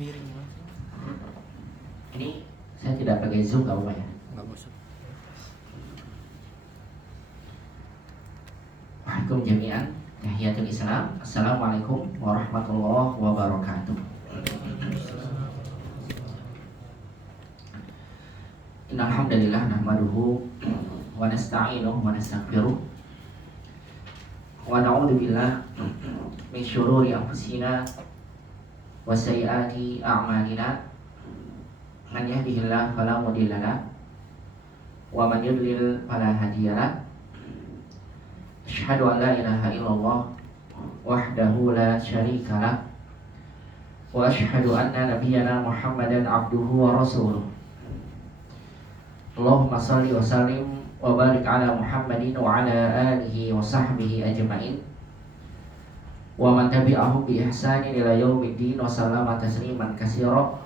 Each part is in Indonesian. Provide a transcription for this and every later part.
Miring mas. Ini saya tidak pakai Zoom gak apa ya? Enggak bosan. Waalaikum jami'an. Tahiyatul Islam. Assalamualaikum warahmatullahi wabarakatuh. Innal hamdalillah nahmaduhu wa nasta'inuhu wa nastaghfiruh wa na'udzu billah min syururi anfusina wa sayyiati a'malina. Man yahdihillahu fala mudilla lahu wa man yudlil fala hadiya lahu. Asyhadu an la ilaha illallah wahdahu la syarika lah wa asyhadu anna nabiyyana Muhammadan abduhu wa rasuluh. Allahumma salli wa sallim wa barik ala Muhammadin wa ala alihi wa sahbihi ajma'in wa man tabi'ahum bi ihsanin ila yaumiddin wa sallama tasliman katsira.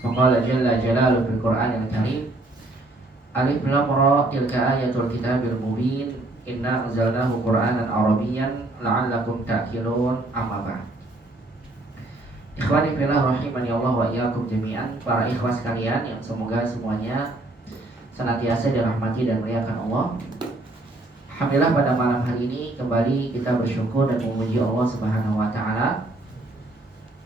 Faqala jalla jalaluhu fil Qur'anil karim, Alif lam ra tilka ayatul kitabil mubin, inna anzalnahu Qur'anan Arabiyyan la'allakum ta'qilun. Amma ba'd. Ikhwani fillah rahimani Allah wa iyyakum jami'an. Para ikhwah sekalian yang semoga semuanya senantiasa dirahmati dan dimuliakan Allah. Alhamdulillah pada malam hari ini kembali kita bersyukur dan memuji Allah Subhanahu wa taala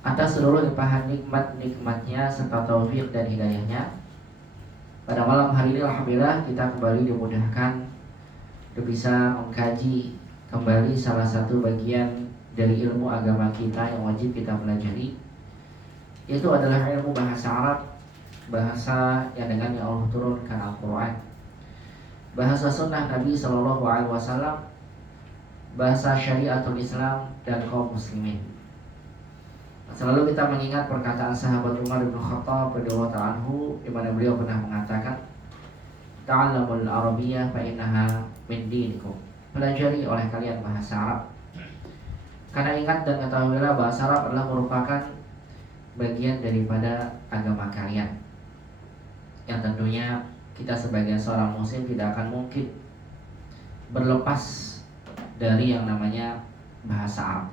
atas seluruh limpahan nikmat-nikmatnya serta taufik dan hidayahnya. Pada malam hari ini alhamdulillah kita kembali dimudahkan untuk bisa mengkaji kembali salah satu bagian dari ilmu agama kita yang wajib kita pelajari, yaitu adalah ilmu bahasa Arab, bahasa yang dengannya Allah turunkan Al-Quran, bahasa sunnah Nabi SAW, bahasa syariatul Islam dan kaum muslimin. Selalu kita mengingat perkataan sahabat Umar bin Khattab radhiyallahu anhu, di mana beliau pernah mengatakan, ta'allamul arabiyyah fa innaha min dinikum. Pelajari oleh kalian bahasa Arab, karena ingat dan ketahuilah bahasa Arab adalah merupakan bagian daripada agama kalian, yang tentunya kita sebagai seorang muslim tidak akan mungkin berlepas dari yang namanya bahasa Arab.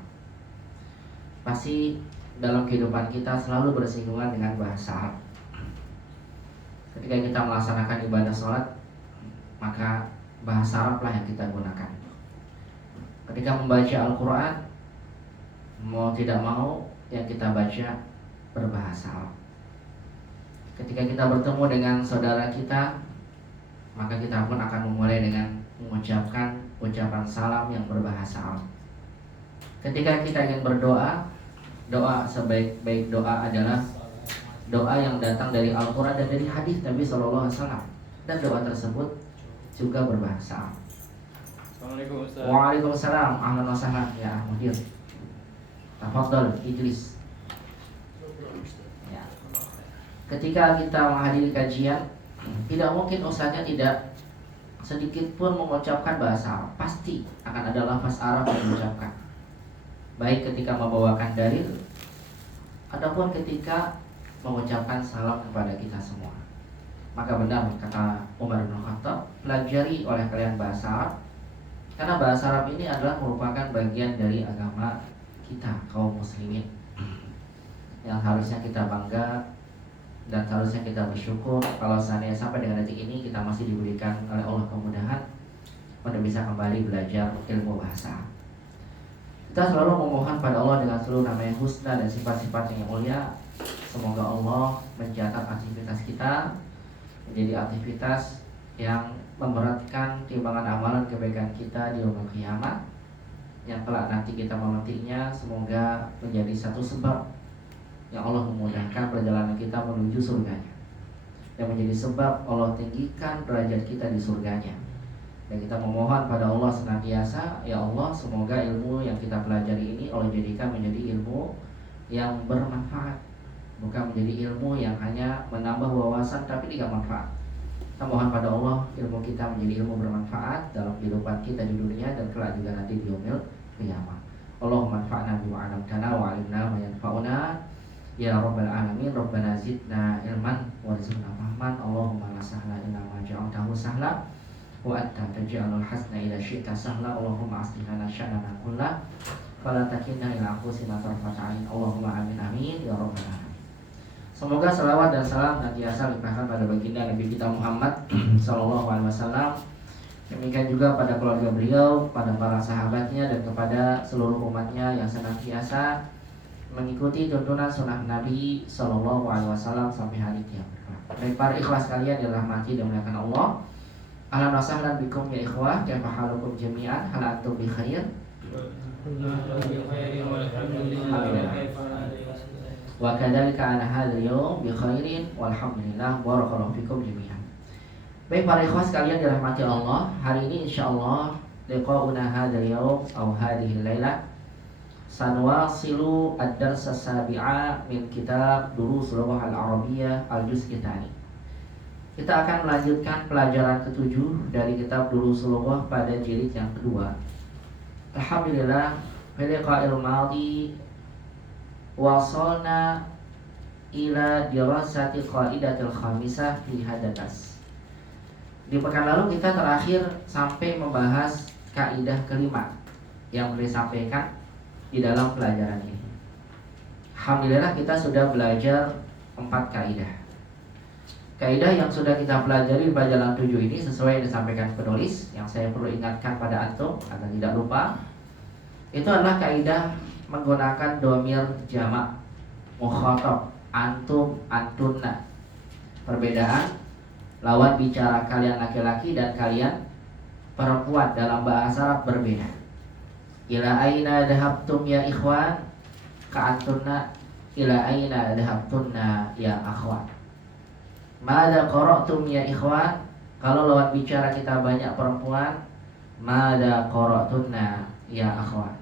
Pasti dalam kehidupan kita selalu bersinggungan dengan bahasa Arab. Ketika kita melaksanakan ibadah sholat, maka bahasa Arab lah yang kita gunakan. Ketika membaca Al-Quran, mau tidak mau yang kita baca berbahasa Arab. Ketika kita bertemu dengan saudara kita, maka kita pun akan memulai dengan mengucapkan ucapan salam yang berbahasa Arab. Ketika kita ingin berdoa, doa sebaik-baik doa adalah doa yang datang dari Al-Quran dan dari hadis Nabi SAW, dan doa tersebut juga berbahasa Arab. Assalamualaikum Ustaz. Waalaikumsalam. Ahlan wa sahlan ya Mudir. Tafadhol Idris. Ya. Ketika kita menghadiri kajian, tidak mungkin ustaznya tidak sedikit pun mengucapkan bahasa Arab. Pasti akan ada lafaz Arab yang diucapkan, baik ketika membawakan dalil ataupun ketika mengucapkan salam kepada kita semua. Maka benar kata Umar bin Khattab, pelajari oleh kalian bahasa Arab, karena bahasa Arab ini adalah merupakan bagian dari agama kita, kaum muslimin, yang harusnya kita bangga dan harusnya kita bersyukur kalau seandainya sampai dengan detik ini kita masih diberikan oleh Allah kemudahan untuk bisa kembali belajar ilmu bahasa. Kita selalu memohon pada Allah dengan seluruh nama yang husna dan sifat-sifat yang mulia. Semoga Allah mencatat aktivitas kita menjadi aktivitas yang memberatkan timbangan amalan kebaikan kita di yaumul qiyamah, yang kelak nanti kita memetiknya. Semoga menjadi satu sebab yang Allah memudahkan perjalanan kita menuju surganya, dan menjadi sebab Allah tinggikan derajat kita di surganya. Dan kita memohon pada Allah senantiasa, ya Allah, semoga ilmu yang kita pelajari ini Allah jadikan menjadi ilmu yang bermanfaat, bukan menjadi ilmu yang hanya menambah wawasan tapi tidak manfaat. Kita mohon pada Allah ilmu kita menjadi ilmu bermanfaat dalam kehidupan kita di dunia dan kelak juga nanti di yaumil qiyamah. Allahumma anfa'na bima 'allamtana wa 'allimna ma yanfa'una ya rabbal alamin. Rabbana zidna ilman warzuqna fahman. Allahumma la sahla illa ma ja'altahu sahla wa anta taj'alul hasna idza syi'ta sahla. Allahumma aslih lana sya'nana kullah fala takilna ila anfusina tarfata 'ain. Allahumma amin amin ya rabbal alamin. Semoga salawat dan salam senantiasa limpahkan pada baginda Nabi kita Muhammad Sallallahu Alaihi Wasallam. Demikian juga pada keluarga beliau, pada para sahabatnya, dan kepada seluruh umatnya yang senantiasa mengikuti tuntunan sunnah Nabi Sallallahu Alaihi Wasallam sampai hari kiamat. Baik para ikhlas kalian yang dirahmati dan dimuliakan Allah. Ahlan wa sahlan bikum ya ikhwah, kaifa halukum jami'an? Hal antum bi khair? Wa kadzalika ana hadzal yawm bi khairin walhamdulillah barakallahu fikum jami'an. Baik para ikhwah sekalian dirahmati Allah, hari ini insyaallah liqauna hadzal yawm aw hadhihi lailah sanwasilu ad-dars as-sabi'a min kitab Durusul Lughah al-Arabiyyah al-Juz' Tsani. Kita akan melanjutkan pelajaran ketujuh dari kitab Durusul Lughah pada jilid yang kedua. Alhamdulillah, fil liqa'il madhi wasalna ila dirasati qaidatil khamisah fi hadatas. Di pekan lalu kita terakhir sampai membahas kaidah kelima yang boleh disampaikan di dalam pelajaran ini. Alhamdulillah kita sudah belajar 4 kaidah. Kaidah yang sudah kita pelajari di pelajaran 7 ini sesuai yang disampaikan penulis, yang saya perlu ingatkan pada antum agar tidak lupa, itu adalah kaidah menggunakan dhamir jamak mukhatab, antum, antunna. Perbedaan lawan bicara kalian laki-laki dan kalian perempuan dalam bahasa Arab berbeda. Ila aina dhahabtum ya ikhwan, ka antunna ila aina dhahabtunna ya akhwat. Mada qara'tum ya ikhwan, kalau lawan bicara kita banyak perempuan, mada qara'tunna ya akhwat.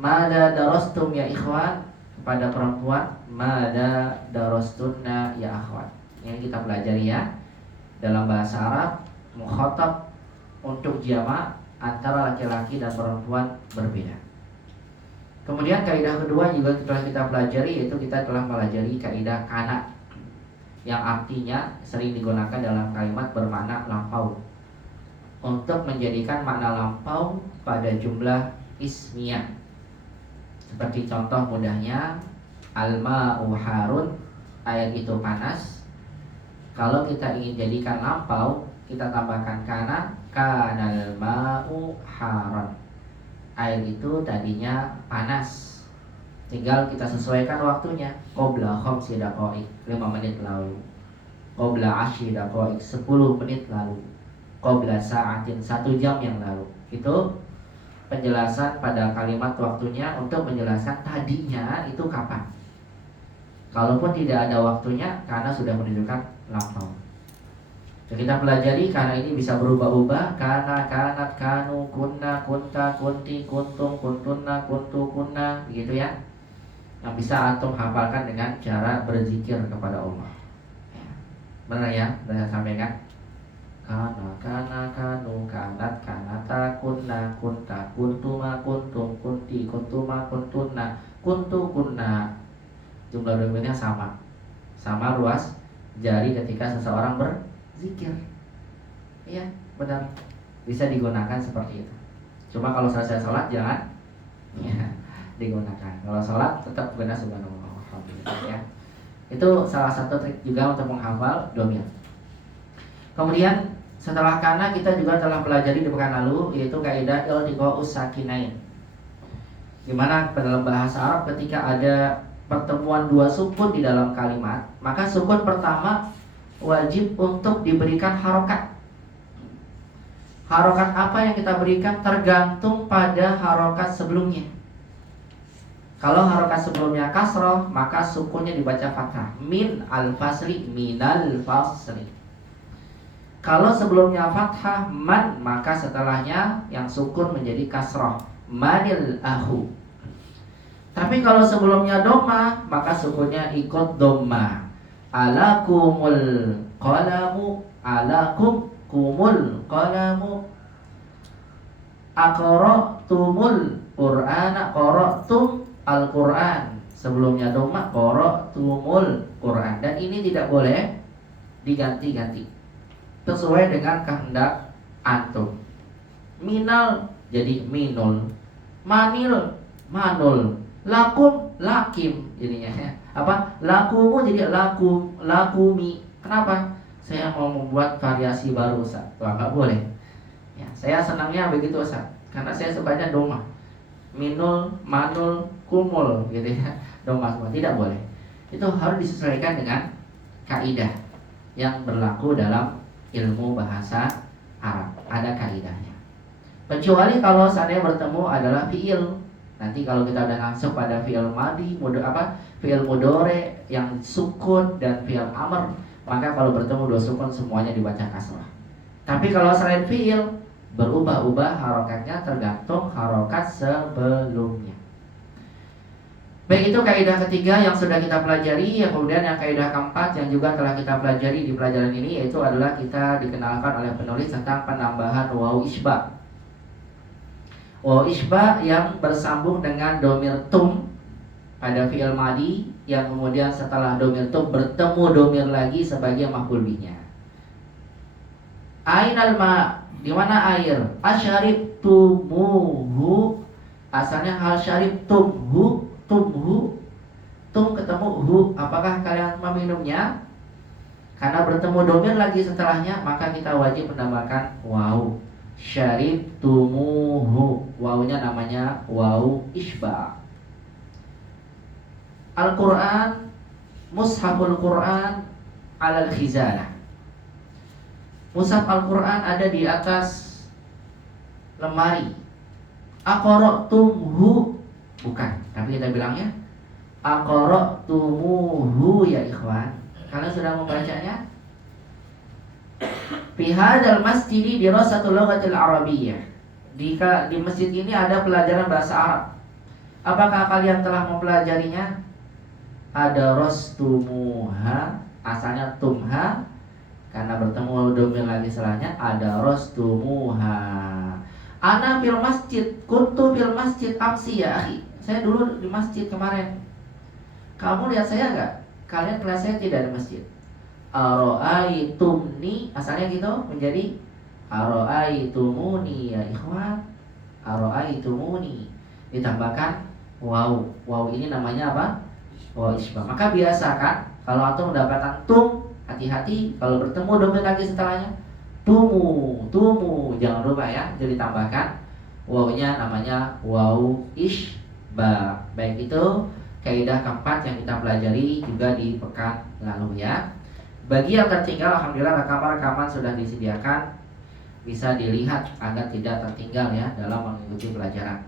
Mada darastum ya ikhwan, kepada perempuan, mada darastunna ya akhwat. Ini kita pelajari ya. Dalam bahasa Arab, mukhatab untuk jamak antara laki-laki dan perempuan berbeda. Kemudian kaidah kedua juga telah kita pelajari, yaitu kita telah pelajari kaidah kana, yang artinya sering digunakan dalam kalimat bermakna lampau, untuk menjadikan makna lampau pada jumlah ismiyah. Seperti contoh mudahnya, al-ma'u harun, air itu panas. Kalau kita ingin jadikan lampau, kita tambahkan kana, kanal ma'u haron, air itu tadinya panas. Tinggal kita sesuaikan waktunya. Qabla khamsi daqaiq, 5 menit lalu. Qabla 10 daqaiq, 10 menit lalu. Qabla sa'atin, 1 jam yang lalu. Itu penjelasan pada kalimat waktunya untuk menjelaskan tadinya itu kapan. Kalaupun tidak ada waktunya, karena sudah menunjukkan lampau. Jadi kita pelajari karena ini bisa berubah-ubah. Kana, kanat, kanu, kunna, kunta, kunti, kuntum, kuntunna, kuntu, kunna, begitu ya. Yang bisa antum hafalkan dengan cara berzikir kepada Allah. Benar ya? Sudah saya sampaikan. Kana, kana, kanu, kanat, kanata, kunna, kunta, kuntuma, kuntum, kunti, kuntuma, kuntunna, kuntu, kunna. Jumlah domirnya sama. Sama ruas jari ketika seseorang berzikir. Iya, benar. Bisa digunakan seperti itu. Cuma kalau selesai sholat jangan ya, digunakan. Kalau sholat tetap benar subhanallah. Alhamdulillah ya. Itu salah satu trik juga untuk menghafal dhamir. Kemudian setelah kana kita juga telah pelajari di pekan lalu, yaitu kaidah iltiqa'us sakinain. Dimana dalam bahasa Arab ketika ada pertemuan 2 sukun di dalam kalimat, maka sukun pertama wajib untuk diberikan harokat. Harokat apa yang kita berikan tergantung pada harokat sebelumnya. Kalau harokat sebelumnya kasroh, maka sukunnya dibaca fathah. Min al-fasli, minal fasli. Kalau sebelumnya fathah man, maka setelahnya yang sukun menjadi kasroh. Manil ahu. Tapi kalau sebelumnya doma, maka sukunnya ikut doma. Alakumul qalamu, alakum kumul qalamu. Aqra'tumul qur'ana, qara'tum al-Qur'an. Sebelumnya doma, qara'tumul Qur'an. Dan ini tidak boleh diganti-ganti, sesuai dengan kehendak antum. Minal jadi minul, manil manul, lakum lakim jadinya ya. Lakumu jadi lakumi. Kenapa? Saya mau membuat variasi baru, Ustaz. Wah, nggak boleh. Ya, saya senangnya begitu, Ustaz. Karena saya sukanya doma. Minul, manul, kumul gitu ya. Doma semua, tidak boleh. Itu harus disesuaikan dengan kaidah yang berlaku dalam ilmu bahasa Arab. Ada kaidahnya. Kecuali kalau seandainya bertemu adalah fiil. Nanti kalau kita udah masuk pada fiil madi, fiil mudore yang sukun dan fiil amr, maka kalau bertemu dua sukun semuanya dibaca kasrah. Tapi kalau selain fiil, berubah-ubah harokatnya tergantung harokat sebelumnya. Baik, itu kaidah ketiga yang sudah kita pelajari. Yang kemudian yang kaidah keempat yang juga telah kita pelajari di pelajaran ini, yaitu adalah kita dikenalkan oleh penulis tentang penambahan wawu isba. Wawu isba yang bersambung dengan domir tum pada fi'il madi, yang kemudian setelah domir tum bertemu domir lagi sebagai maf'ul bihnya. Ainal ma, di mana air? Asyaribtumuhu, asalnya hal syaribtumhu, tumhu, tum ketemu hu, apakah kalian meminumnya? Karena bertemu domir lagi setelahnya, maka kita wajib menambahkan wawu. Syaribtumuhu, wawunya namanya wawu isba. Al-Quran, mushaful Quran alal khizanah. Mushaf Al-Quran ada di atas lemari. Aqra'tumhu, bukan, tapi kita bilangnya aqra'tumuhu ya ikhwan. Kalian sudah membacanya? Fi hadzal masjidi dirasatul lughatil arabiyyah. Di masjid ini ada pelajaran bahasa Arab. Apakah kalian telah mempelajarinya? Ada rostumuha, asalnya tumha, karena bertemu domir lagi setelahnya ada rostumuha. Ana fil masjid, kuntu fil masjid amsi ya akhi. Saya dulu di masjid kemarin. Kamu lihat saya enggak? Kalian lihat saya tidak di masjid. Aro'aitumni, asalnya gitu menjadi aro'aitumuni ya ikhwan. Aro'aitumuni, ditambahkan waw. Waw ini namanya apa? Waw isbah. Maka biasakan kalau antum mendapatkan tum, hati-hati kalau bertemu domir lagi setelahnya tumu, jangan lupa ya, jadi tambahkan wawnya namanya waw isbah. Baik, itu kaidah keempat yang kita pelajari juga di pekan lalu ya. Bagi yang tertinggal, alhamdulillah rekaman sudah disediakan, bisa dilihat agar tidak tertinggal ya dalam mengikuti pelajaran.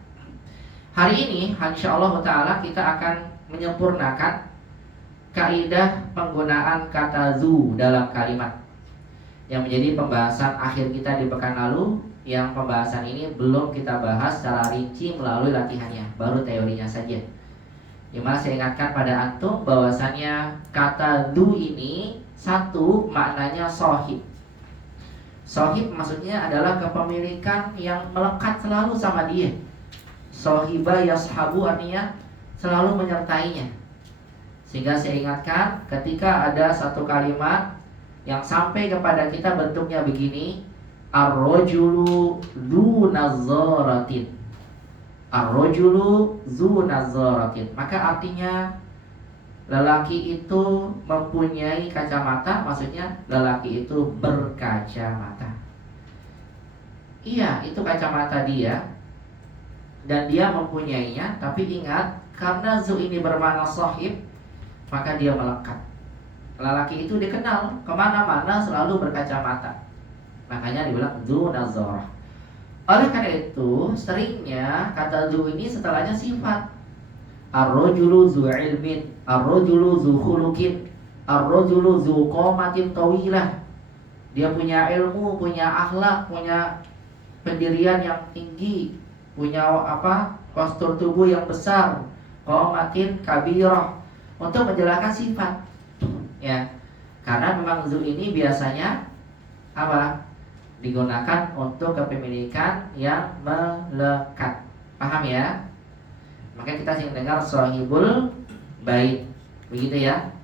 Hari ini insyaallah taala kita akan menyempurnakan kaidah penggunaan kata zu dalam kalimat yang menjadi pembahasan akhir kita di pekan lalu. Yang pembahasan ini belum kita bahas secara rinci melalui latihannya, baru teorinya saja. Dimana saya ingatkan pada antum bahwasannya kata du ini satu maknanya sohib. Sohib maksudnya adalah kepemilikan yang melekat selalu sama dia. Sohiba yashabu artinya selalu menyertainya. Sehingga saya ingatkan ketika ada satu kalimat yang sampai kepada kita bentuknya begini, ar-rajulu dzu nazaratin. Ar-rajulu dzu nazaratin, maka artinya lelaki itu mempunyai kacamata, maksudnya lelaki itu berkacamata. Iya, itu kacamata dia dan dia mempunyainya. Tapi ingat, karena zu ini bermakna sahib, maka dia melekat. Lelaki itu dikenal kemana-mana selalu berkacamata, makanya dibilang dzu nazarah. Oleh karena itu, seringnya kata dzu ini setelahnya sifat. Ar-rajulu dzu ilmin, ar-rajulu dzu khuluqin, ar-rajulu dzu qomatin tawilah. Dia punya ilmu, punya akhlak, punya pendirian yang tinggi, punya postur tubuh yang besar, qomatin kabirah, untuk menjelaskan sifat. Ya. Karena memang zu ini biasanya digunakan untuk kepemilikan yang melekat. Paham ya? Maka kita sering dengar sahibul bait, begitu ya.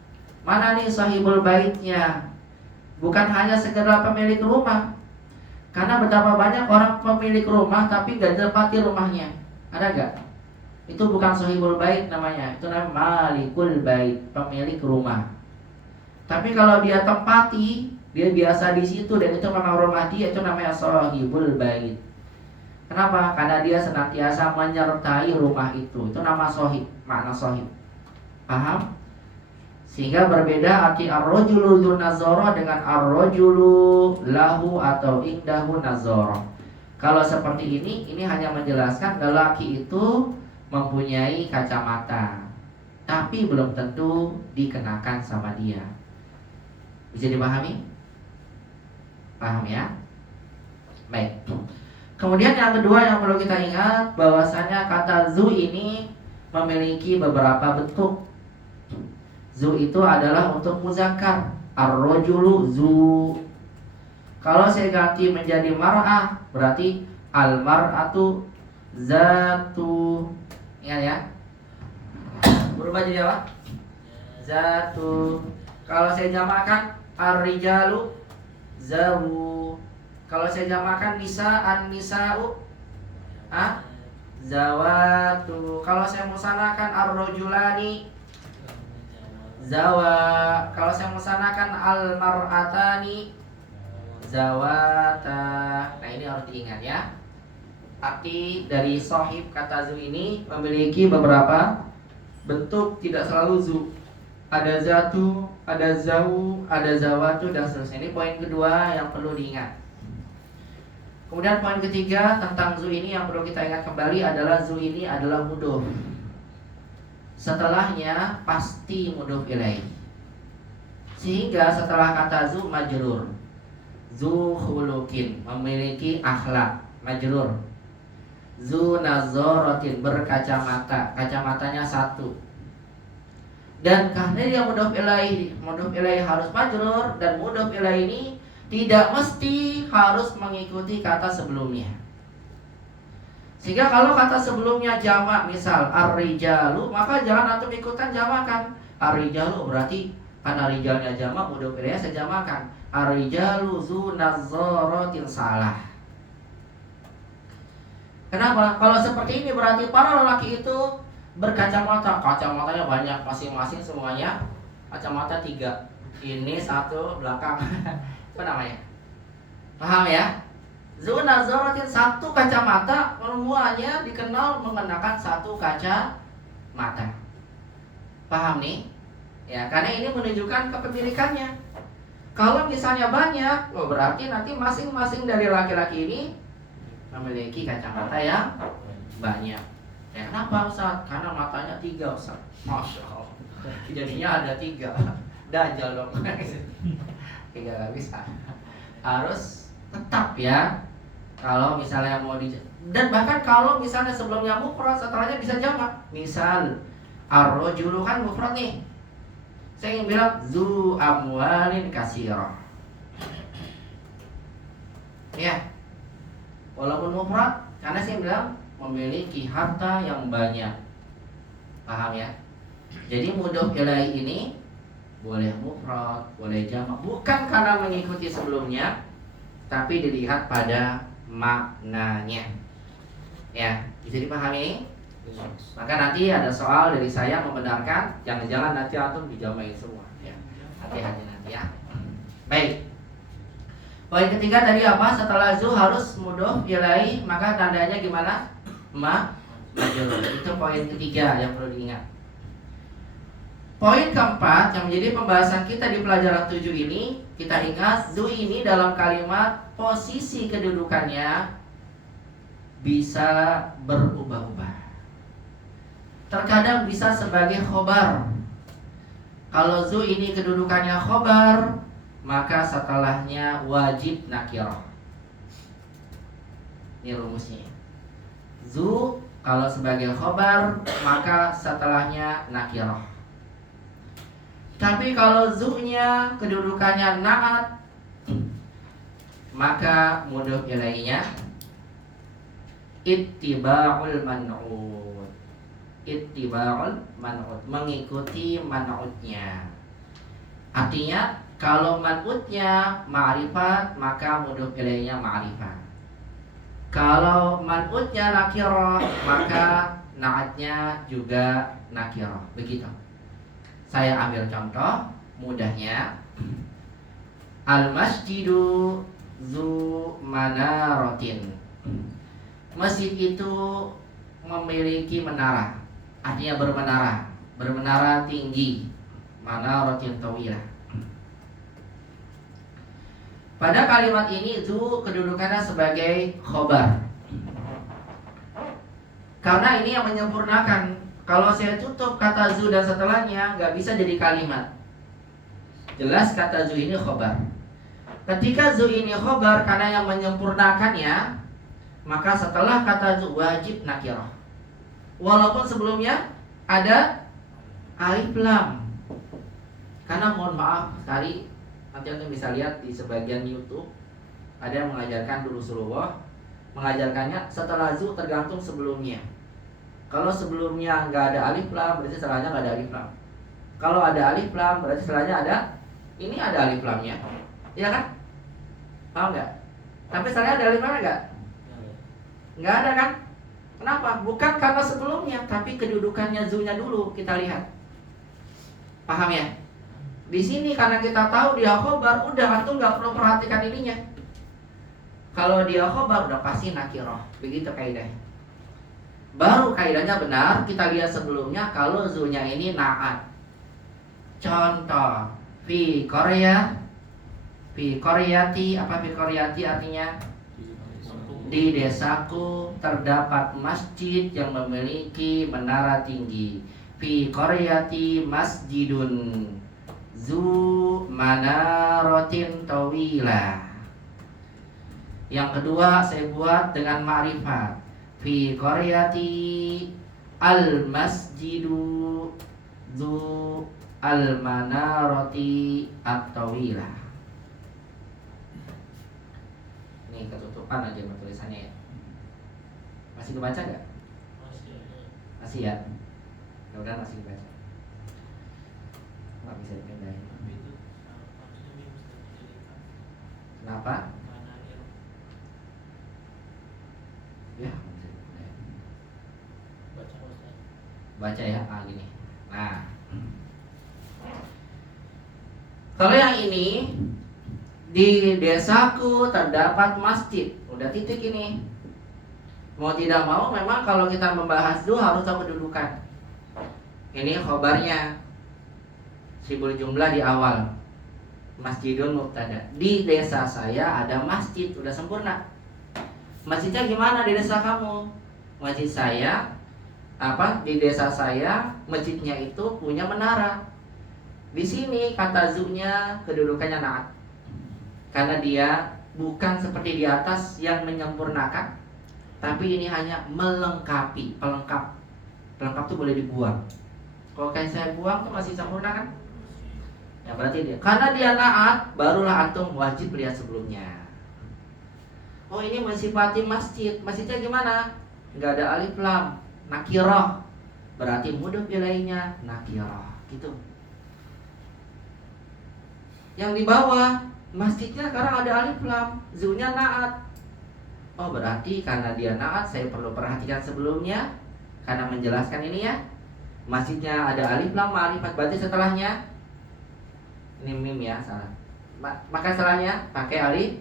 Mana nih sahibul baitnya? Bukan hanya sekedar pemilik rumah. Karena betapa banyak orang pemilik rumah tapi gak ditempati rumahnya. Ada gak? itu bukan sahibul bait namanya, itu namanya malikul bait, pemilik rumah. Tapi kalau dia tempati, dia biasa di situ dan itu memang rumah dia, itu namanya sahibul bait. Kenapa? Karena dia senantiasa menyertai rumah itu nama sahib, makna sahib. Paham? Sehingga berbeda arti ar-rajulu dzun nazara dengan ar-rajulu lahu atau indahu nazara. Kalau seperti ini hanya menjelaskan lelaki itu mempunyai kacamata, tapi belum tentu dikenakan sama dia. Bisa dipahami? Paham ya? Baik. Kemudian yang kedua yang perlu kita ingat bahwasanya kata zu ini memiliki beberapa bentuk. Zu itu adalah untuk muzakkar, ar-rajulu zu. Kalau saya ganti menjadi mar'ah berarti al-mar'atu zatu. Ingat ya? Berubah jadi apa? Zatu. Kalau saya jamakan ar-rijalu zawu. Kalau saya jamakan nisa an-nisa'u zawatu. Kalau saya musanakan ar-rajulani zawa. Kalau saya musanakan al-mar'atani zawata. Nah ini harus diingat ya. Arti dari sahib kata zu ini memiliki beberapa bentuk, tidak selalu zu. Ada zatu, ada zawu, ada zawatu dan seterusnya. Ini poin kedua yang perlu diingat. Kemudian poin ketiga tentang zu ini yang perlu kita ingat kembali adalah zu ini adalah mudhof. Setelahnya pasti mudhof ilaih. Sehingga setelah kata zu majrur. Zu khuluqin, memiliki akhlak, majrur. Zu nazaratin, berkacamata, kacamatanya satu. Dan karena dia mudhof ilaih harus majrur, dan mudhof ilaih ini tidak mesti harus mengikuti kata sebelumnya. Sehingga kalau kata sebelumnya jamak, misal ar-rijalu, maka jangan antum ikutan jamakan. Ar-rijalu berarti karena rijalnya jamak, mudhof ilaih saya jamakan. Ar-rijalu zu nazaratin, salah. Kenapa? Kalau seperti ini berarti para lelaki itu berkacamata. Kacamatanya banyak, masing-masing semuanya kacamata 3. Ini satu belakang. Apa namanya? Paham ya? Zu nazaratin, satu kacamata, semuanya dikenal mengenakan satu kacamata. Paham nih? Ya, karena ini menunjukkan kepemilikannya. Kalau misalnya banyak, berarti nanti masing-masing dari laki-laki ini memiliki kacamata yang banyak. Ya, kenapa Ustaz? Karena matanya 3 Ustaz. Masya Allah. Jadinya ada 3. Dajjal dong. 3 gak bisa. Harus tetap ya. Kalau misalnya mau dan bahkan kalau misalnya sebelumnya mufrad, setelahnya bisa jamak. Misal ar-rajulu kan mufrad nih. Saya ingin bilang zu amwalin katsirah. Ya. Walaupun mufrad, karena saya bilang memiliki harta yang banyak. Paham ya? Jadi mudhof ilaih ini boleh mufrad, boleh jamak, bukan karena mengikuti sebelumnya, tapi dilihat pada maknanya. Ya, bisa dipahami? Maka nanti ada soal dari saya membenarkan, jangan-jangan nanti antum dijamain semua ya. Hati-hati nanti ya. Baik. Poin ketiga tadi apa? Setelah zu harus mudhof ilaih, maka tandanya gimana? Majrur. Itu poin ketiga yang perlu diingat. Poin keempat yang menjadi pembahasan kita di pelajaran 7 ini, kita ingat zu ini dalam kalimat posisi kedudukannya bisa berubah-ubah. Terkadang bisa sebagai khobar. Kalau zu ini kedudukannya khobar, maka setelahnya wajib nakirah. Ini rumusnya. Zu kalau sebagai khobar, maka setelahnya nakirah. Tapi kalau zu-nya kedudukannya na'at, maka mudhof ilaihnya ittiba'ul man'ut. Ittiba'ul man'ut, mengikuti man'utnya. Artinya kalau man'utnya ma'rifat, maka mudhof ilaihnya ma'rifat. Kalau man'utnya nakirah, maka naatnya juga nakirah. Begitu. Saya ambil contoh mudahnya. Al-masjidu zu manaratin. Masjid itu memiliki menara, artinya bermenara tinggi. Manaratin tawilah. Pada kalimat ini zu kedudukannya sebagai khobar. Karena ini yang menyempurnakan. Kalau saya tutup kata zu dan setelahnya, nggak bisa jadi kalimat. Jelas kata zu ini khobar. Ketika zu ini khobar, karena yang menyempurnakannya, maka setelah kata zu wajib nakirah. Walaupun sebelumnya ada alif lam. Karena mohon maaf sekali, nanti anda bisa lihat di sebagian YouTube ada yang mengajarkan dulu Rasulullah, mengajarkannya setelah zu tergantung sebelumnya. Kalau sebelumnya nggak ada alif lam, berarti setelahnya nggak ada alif lam. Kalau ada alif lam, berarti setelahnya ada. Ini ada alif lamnya, iya kan? Paham nggak? Tapi setelahnya ada alif lamnya nggak? Nggak ada kan? Kenapa? Bukan karena sebelumnya, tapi kedudukannya zu-nya dulu kita lihat. Paham ya? Di sini karena kita tahu dia khobar, udah antum nggak perlu perhatikan ininya. Kalau dia khobar udah pasti nakirah. Begitu kaidahnya. Baru kaidahnya benar, kita lihat sebelumnya kalau zu-nya ini naat. Contoh, fi Korea, fi Koryati, apa fi Koryati artinya? Di desaku terdapat masjid yang memiliki menara tinggi. Fi Koryati masjidun zu manaratin tawila. Yang kedua saya buat dengan ma'rifat. Fi Koryati al masjidu zu al manarati at-tawila. Ini ketutupan aja tulisannya ya. Masih kebaca nggak? Masih ya. Mudah-mudahan masih kebaca. Nggak bisa dipindahin. Kenapa? Ya, bisa dipindahin. Baca ya, gini. Nah, kalau yang ini di desaku terdapat masjid. Udah titik ini. Mau tidak mau memang kalau kita membahas dulu harus tahu kedudukan. Ini khobarnya. Sibul jumlah di awal. Masjidun mubtada. Di desa saya ada masjid. Udah sempurna. Masjidnya gimana di desa kamu? Masjid saya di desa saya masjidnya itu punya menara. Di sini kata zu-nya kedudukannya naat. Karena dia bukan seperti di atas yang menyempurnakan, tapi ini hanya melengkapi, pelengkap. Pelengkap itu boleh dibuang. Kalau kayak saya buang tuh masih sempurna kan? Ya berarti dia. Karena dia naat, barulah antum wajib lihat sebelumnya. Oh ini mensifati masjid. Masjidnya gimana? Nggak ada alif lam, nakirah. Berarti mudhof ilainya nakirah. Gitu. Yang di bawah masjidnya sekarang ada alif lam, zu-nya naat. Oh berarti karena dia naat, saya perlu perhatikan sebelumnya. Karena menjelaskan ini ya. Masjidnya ada alif lam ma'rifat, berarti setelahnya ini mim ya, salah. Maka setelahnya pakai alif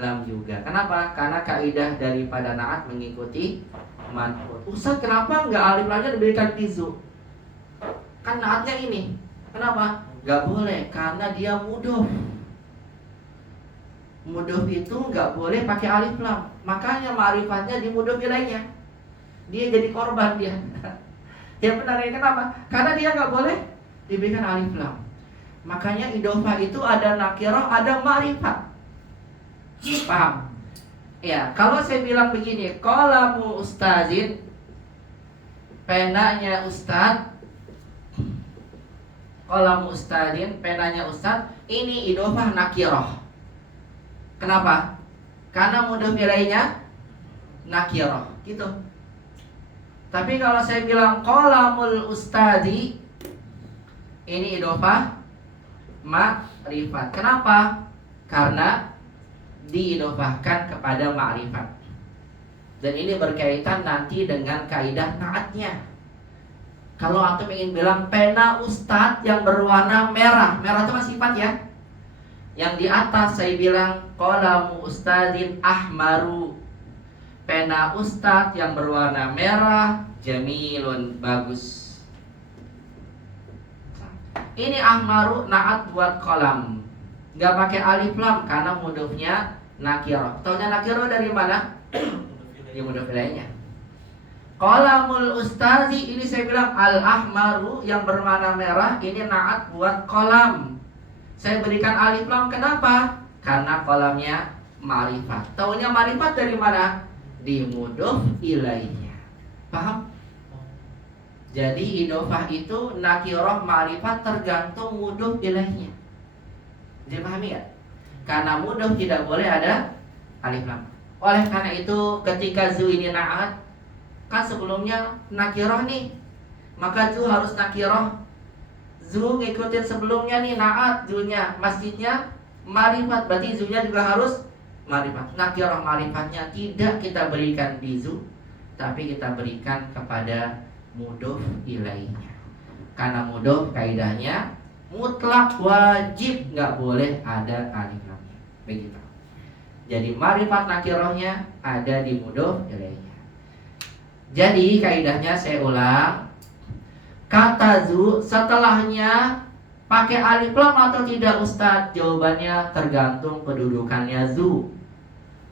lam juga. Kenapa? Karena kaidah daripada naat mengikuti man'ut. Ustaz, kenapa enggak alif lamnya diberikan di zu? Kan naatnya ini. Kenapa? Enggak boleh, karena dia mudhof. Mudhof itu enggak boleh pakai alif lam. Makanya ma'rifatnya di mudhof ilainya. Dia jadi korban dia. Yang benar ini kenapa? Karena dia enggak boleh diberikan alif lam. Makanya idhofah itu ada nakirah, ada ma'rifat. Paham? Ya, kalau saya bilang begini, qalamu ustazin, penanya ustaz. Qalamu ustazin, penanya ustaz, ini idhofah nakirah. Kenapa? Karena mudhof ilainya nakirah, gitu. Tapi kalau saya bilang qalamul ustadi, ini idhofah ma'rifat. Kenapa? Karena diidhofahkan kepada ma'rifat. Dan ini berkaitan nanti dengan kaidah naatnya. Kalau antum ingin bilang pena ustadz yang berwarna merah, merah itu masih sifat ya. Yang di atas saya bilang qalamu ustadzin ahmaru, pena ustadz yang berwarna merah, jamilun, bagus. Ini ahmaru naat buat kolam, nggak pakai alif lam karena mudofnya nakiro. Taunya nakiro dari mana? Di mudof ilaihnya. Qalamul ustazi, ini saya bilang al-ahmaru yang berwarna merah, ini naat buat kolam. Saya berikan alif lam, kenapa? Karena kolamnya ma'rifat. Taunya ma'rifat dari mana? Di mudhof ilaihnya. Paham? Jadi idofah itu nakirah ma'rifat tergantung mudhof ilaihnya. Jadi pahami ya? Karena mudhof tidak boleh ada alif lam. Oleh karena itu ketika zu ini naat, kan sebelumnya nakirah nih, maka zu harus nakirah. Zu ngikutin sebelumnya nih naat zunya, masjidnya ma'rifat, berarti zunya juga harus ma'rifat. Nakirah ma'rifatnya tidak kita berikan di zu, tapi kita berikan kepada mudhof ilaihnya. Karena mudhof kaidahnya mutlak wajib, nggak boleh ada alif lamnya. Begitu. Jadi ma'rifat nakirahnya ada di mudhof ilaihnya. Jadi kaidahnya saya ulang, kata zu setelahnya pakai alif lam atau tidak Ustadz? Jawabannya tergantung kedudukannya zu.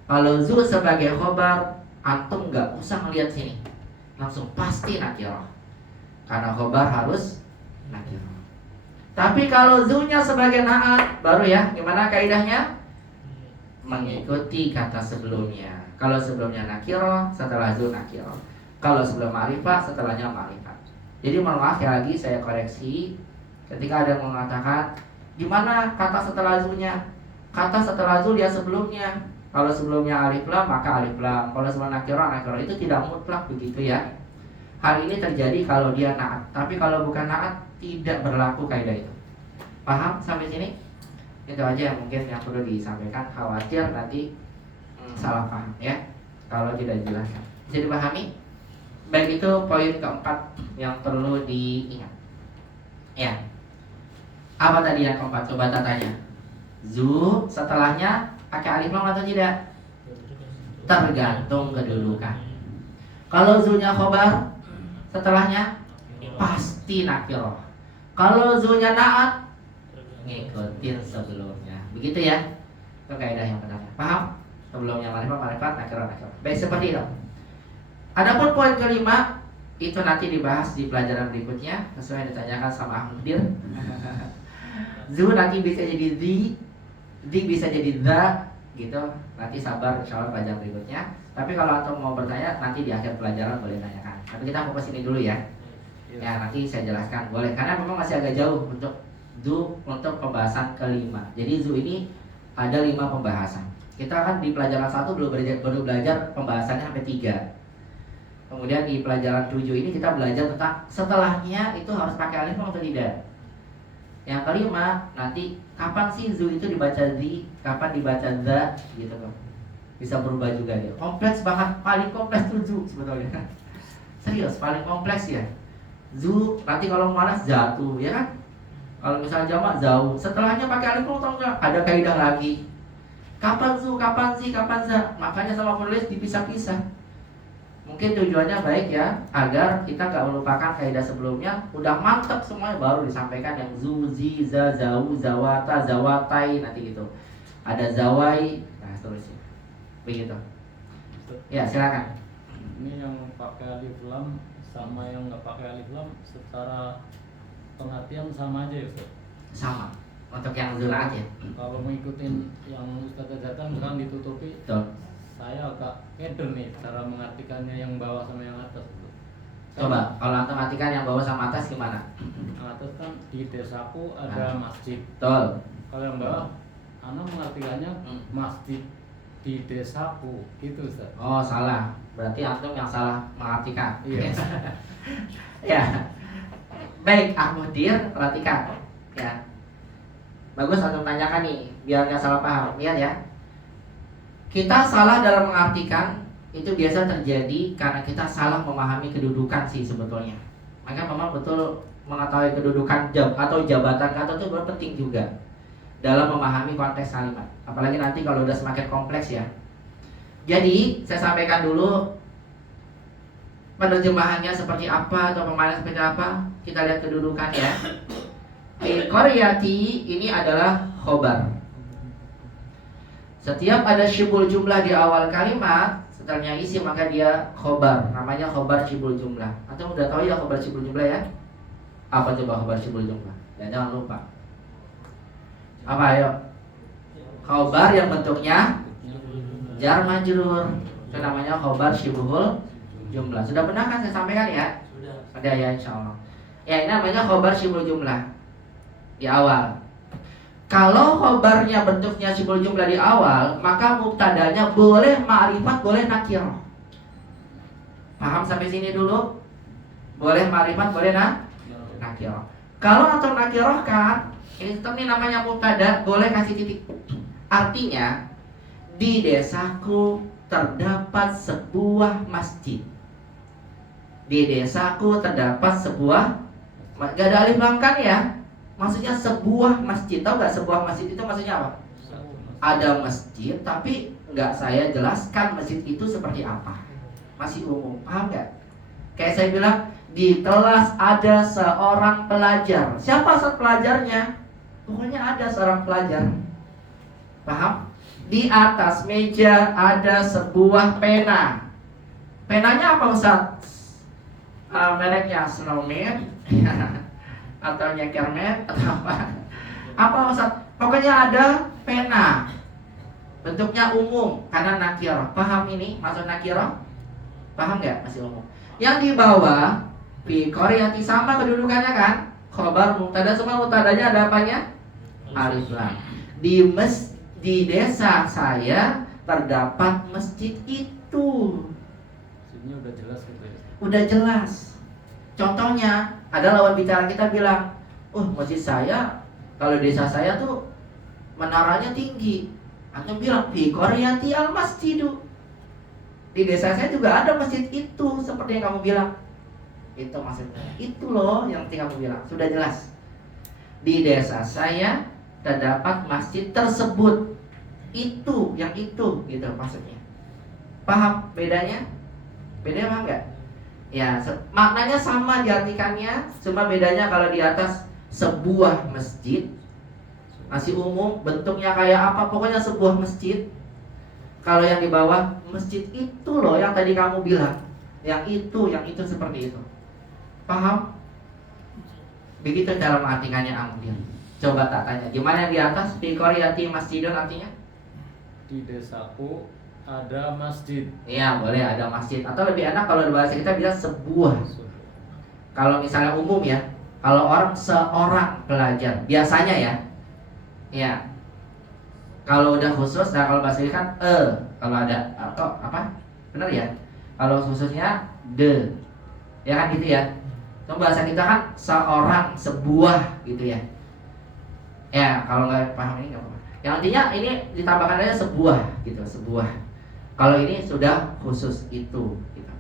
Kalau zu sebagai khobar, antum nggak usah ngelihat sini, langsung pasti nakirah, karena khobar harus nakirah. Tapi kalau zunya sebagai naat, baru ya gimana kaidahnya? Mengikuti kata sebelumnya. Kalau sebelumnya nakirah, setelah zu nakirah. Kalau sebelum ma'rifat, setelahnya ma'rifat. Jadi mohon maaf ya, lagi saya koreksi. Ketika ada yang mengatakan gimana kata setelah zunya? Kata setelah zu dia sebelumnya. Kalau sebelumnya alif lam maka alif lam. Kalau sebelum nakirah, nakirah. Itu tidak mutlak begitu ya. Hal ini terjadi kalau dia naat. Tapi kalau bukan naat tidak berlaku kaidah itu. Paham sampai sini? Itu aja yang mungkin yang perlu disampaikan. Khawatir nanti salah paham ya kalau tidak dijelaskan. Bisa dipahami? Baik, itu poin keempat yang perlu diingat. Ya. Apa tadi yang keempat? Coba tanya. Zu setelahnya pakai alif lam atau tidak? Tergantung kedudukan. Kalau zunya khobar, setelahnya pasti nakirah. Kalau zunya naat, ngikutin sebelumnya. Begitu ya? Itu kaidah yang benar. Paham? Sebelumnya ma'rifat, nakirah. Baik, seperti itu. Adapun poin kelima itu nanti dibahas di pelajaran berikutnya sesuai yang ditanyakan sama Ahmad Dir. Zu nanti bisa jadi di bisa jadi the gitu. Nanti sabar insyaallah pelajaran berikutnya. Tapi kalau antum mau bertanya nanti di akhir pelajaran boleh tanyakan. Tapi kita fokus ini dulu ya. Ya nanti saya jelaskan boleh karena memang masih agak jauh untuk zu untuk pembahasan kelima. Jadi zu ini ada 5 pembahasan. Kita kan di pelajaran 1 baru belajar pembahasannya sampai 3. Kemudian di pelajaran 7 ini kita belajar tentang setelahnya itu harus pakai alif lam atau tidak. Yang kelima, nanti kapan sih zu itu dibaca di, kapan dibaca the gitu loh. Bisa berubah juga dia. Kompleks banget, paling kompleks tuh zu sebetulnya. Serius, paling kompleks ya. Zu nanti kalau malas jatuh ya kan? Kalau misalnya jamak jauh, setelahnya pakai alif lam atau enggak? Ada kaidah lagi. Kapan zu, kapan sih, kapan za? Makanya sama penulis dipisah-pisah. Mungkin tujuannya baik ya, agar kita gak melupakan kaidah sebelumnya. Udah mantap semuanya baru disampaikan yang zu, zi, za, zau, zawata, zawatai, nanti gitu. Ada zawai, nah seterusnya. Begitu. Ya silakan. Ini yang pakai alif lam sama yang nggak pakai alif lam secara pengertian sama aja ya Ustaz? Sama. Untuk yang zulaat ya. Kalau mengikutin yang Ustaz ajarkan kan ditutupi. Betul. Saya agak keder nih cara mengartikannya yang bawah sama yang atas. Coba kalau antum artikan yang bawah sama atas gimana? Yang atas kan di desaku ada masjid. Betul. Kalau yang bawah, Ana mengartikannya masjid di desaku, gitu Ustaz. Oh salah. Berarti antum yang salah mengartikan. Iya. Ya. Baik, Ahmudir, perhatikan. Ya. Bagus antum tanyakan nih, biar nggak salah paham. Lihat ya. Kita salah dalam mengartikan itu biasa terjadi karena kita salah memahami kedudukan sih sebetulnya. Maka memang betul mengetahui kedudukan atau jabatan kata itu penting juga dalam memahami konteks kalimat. Apalagi nanti kalau udah semakin kompleks ya. Jadi saya sampaikan dulu penerjemahannya seperti apa atau pemahaman seperti apa. Kita lihat kedudukannya. Qaryati ini adalah khobar. Setiap ada syibul jumlah di awal kalimat, setelahnya isi maka dia khobar. Namanya khobar syibul jumlah. Atau udah tahu ya khobar syibul jumlah ya? Apa coba khobar syibul jumlah? Ya jangan lupa. Apa ayo? Khobar yang bentuknya jar majrur. Itu namanya khobar syibul jumlah. Sudah pernah kan saya sampaikan ya? Sudah. Ada ya insyaallah. Ya ini namanya khobar syibul jumlah di awal. Kalau khobarnya bentuknya syibul jumlah di awal, maka mubtadanya boleh ma'rifat, boleh nakirah. Paham sampai sini dulu? Boleh ma'rifat, boleh nakirah. Kalau atau nakirah kan, ini tetap nih namanya mubtada, boleh kasih titik. Artinya di desaku terdapat sebuah masjid. Di desaku terdapat sebuah, gak ada alif lam kan ya? Maksudnya sebuah masjid. Tahu gak sebuah masjid itu maksudnya apa? Ada masjid tapi nggak saya jelaskan masjid itu seperti apa. Masih umum, paham gak? Kayak saya bilang di kelas ada seorang pelajar. Siapa pelajarnya? Pokoknya ada seorang pelajar. Paham? Di atas meja ada sebuah pena. Penanya apa Ustaz? Mereknya Snowman atau Nyekerman atau apa? Apa Ustaz? Pokoknya ada pena. Bentuknya umum karena nakirah. Paham ini maksud nakirah? Paham nggak? Masih umum. Yang di bawah fi qaryati sama kedudukannya kan? Khobar mubtada, semua mubtadanya ada apanya? Alif lam. Di desa saya terdapat masjid itu. Ini udah jelas gitu ya. Udah jelas. Contohnya ada lawan bicara kita bilang, masjid saya kalau desa saya tuh menaranya tinggi. Antum bilang fi qaryati al masjidu. Di desa saya juga ada masjid itu seperti yang kamu bilang. Itu maksudnya. Itu loh yang kamu bilang. Sudah jelas. Di desa saya terdapat masjid tersebut. Itu, yang itu gitu maksudnya. Paham bedanya? Bedanya paham nggak? Ya, maknanya sama diartikannya, cuma bedanya kalau di atas sebuah masjid masih umum, bentuknya kayak apa, pokoknya sebuah masjid. Kalau yang di bawah masjid itu loh yang tadi kamu bilang, yang itu seperti itu. Paham? Begitu cara mengartikannya Amdir. Coba tak tanya, gimana yang di atas? Fi qaryati masjidun artinya? Di desaku ada masjid. Iya, boleh ada masjid. Atau lebih enak kalau di bahasa kita bilang sebuah. Kalau misalnya umum ya, kalau orang seorang pelajar biasanya ya. Ya. Kalau udah khusus, nah kalau bahasa ini kan kalau ada atau apa? Benar ya? Kalau khususnya de. Ya kan gitu ya. Coba bahasa kita kan seorang, sebuah gitu ya. Ya, kalau nggak paham ini nggak apa-apa. Yang artinya ini ditambahkan aja sebuah gitu, sebuah. Kalau ini sudah khusus itu gitu.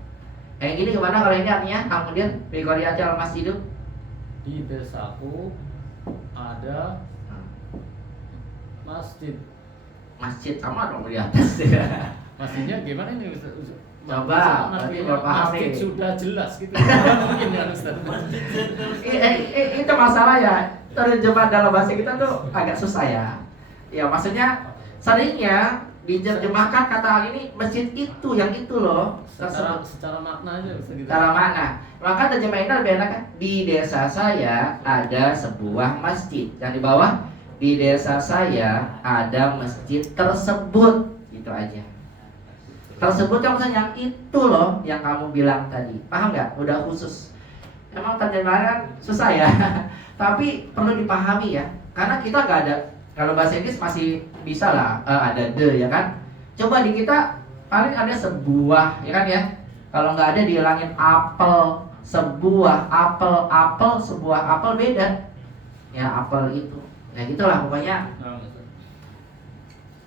Yang gini gimana kalau ini artinya? Kemudian fi qaryati al masjidu. Di desaku ada masjid. Masjid sama dong di atas ya. Masjidnya gimana ini Ustaz? Coba, berarti nggak paham masjid nih. sudah jelas gitu. Mungkin ya Ustaz. Itu masalah ya. Terjemah dalam bahasa kita tuh agak susah ya. Ya maksudnya seringnya diterjemahkan kata hal ini masjid itu, yang itu loh. Secara makna aja Ustaz gitu. Secara makna. Maka terjemahannya lebih enak kan? Di desa saya ada sebuah masjid. Yang di bawah, di desa saya ada masjid tersebut. Gitu aja. Tersebut yang maksudnya yang itu loh yang kamu bilang tadi. Paham nggak? Udah khusus. Emang terjemahan susah ya. Tapi perlu dipahami ya. Karena kita nggak ada. Kalau bahasa Inggris masih bisa lah, ada the ya kan. Coba di kita paling ada sebuah ya kan ya. Kalau nggak ada dihilangin apel, sebuah apel, sebuah apel beda. Ya apel itu. Ya gitulah pokoknya.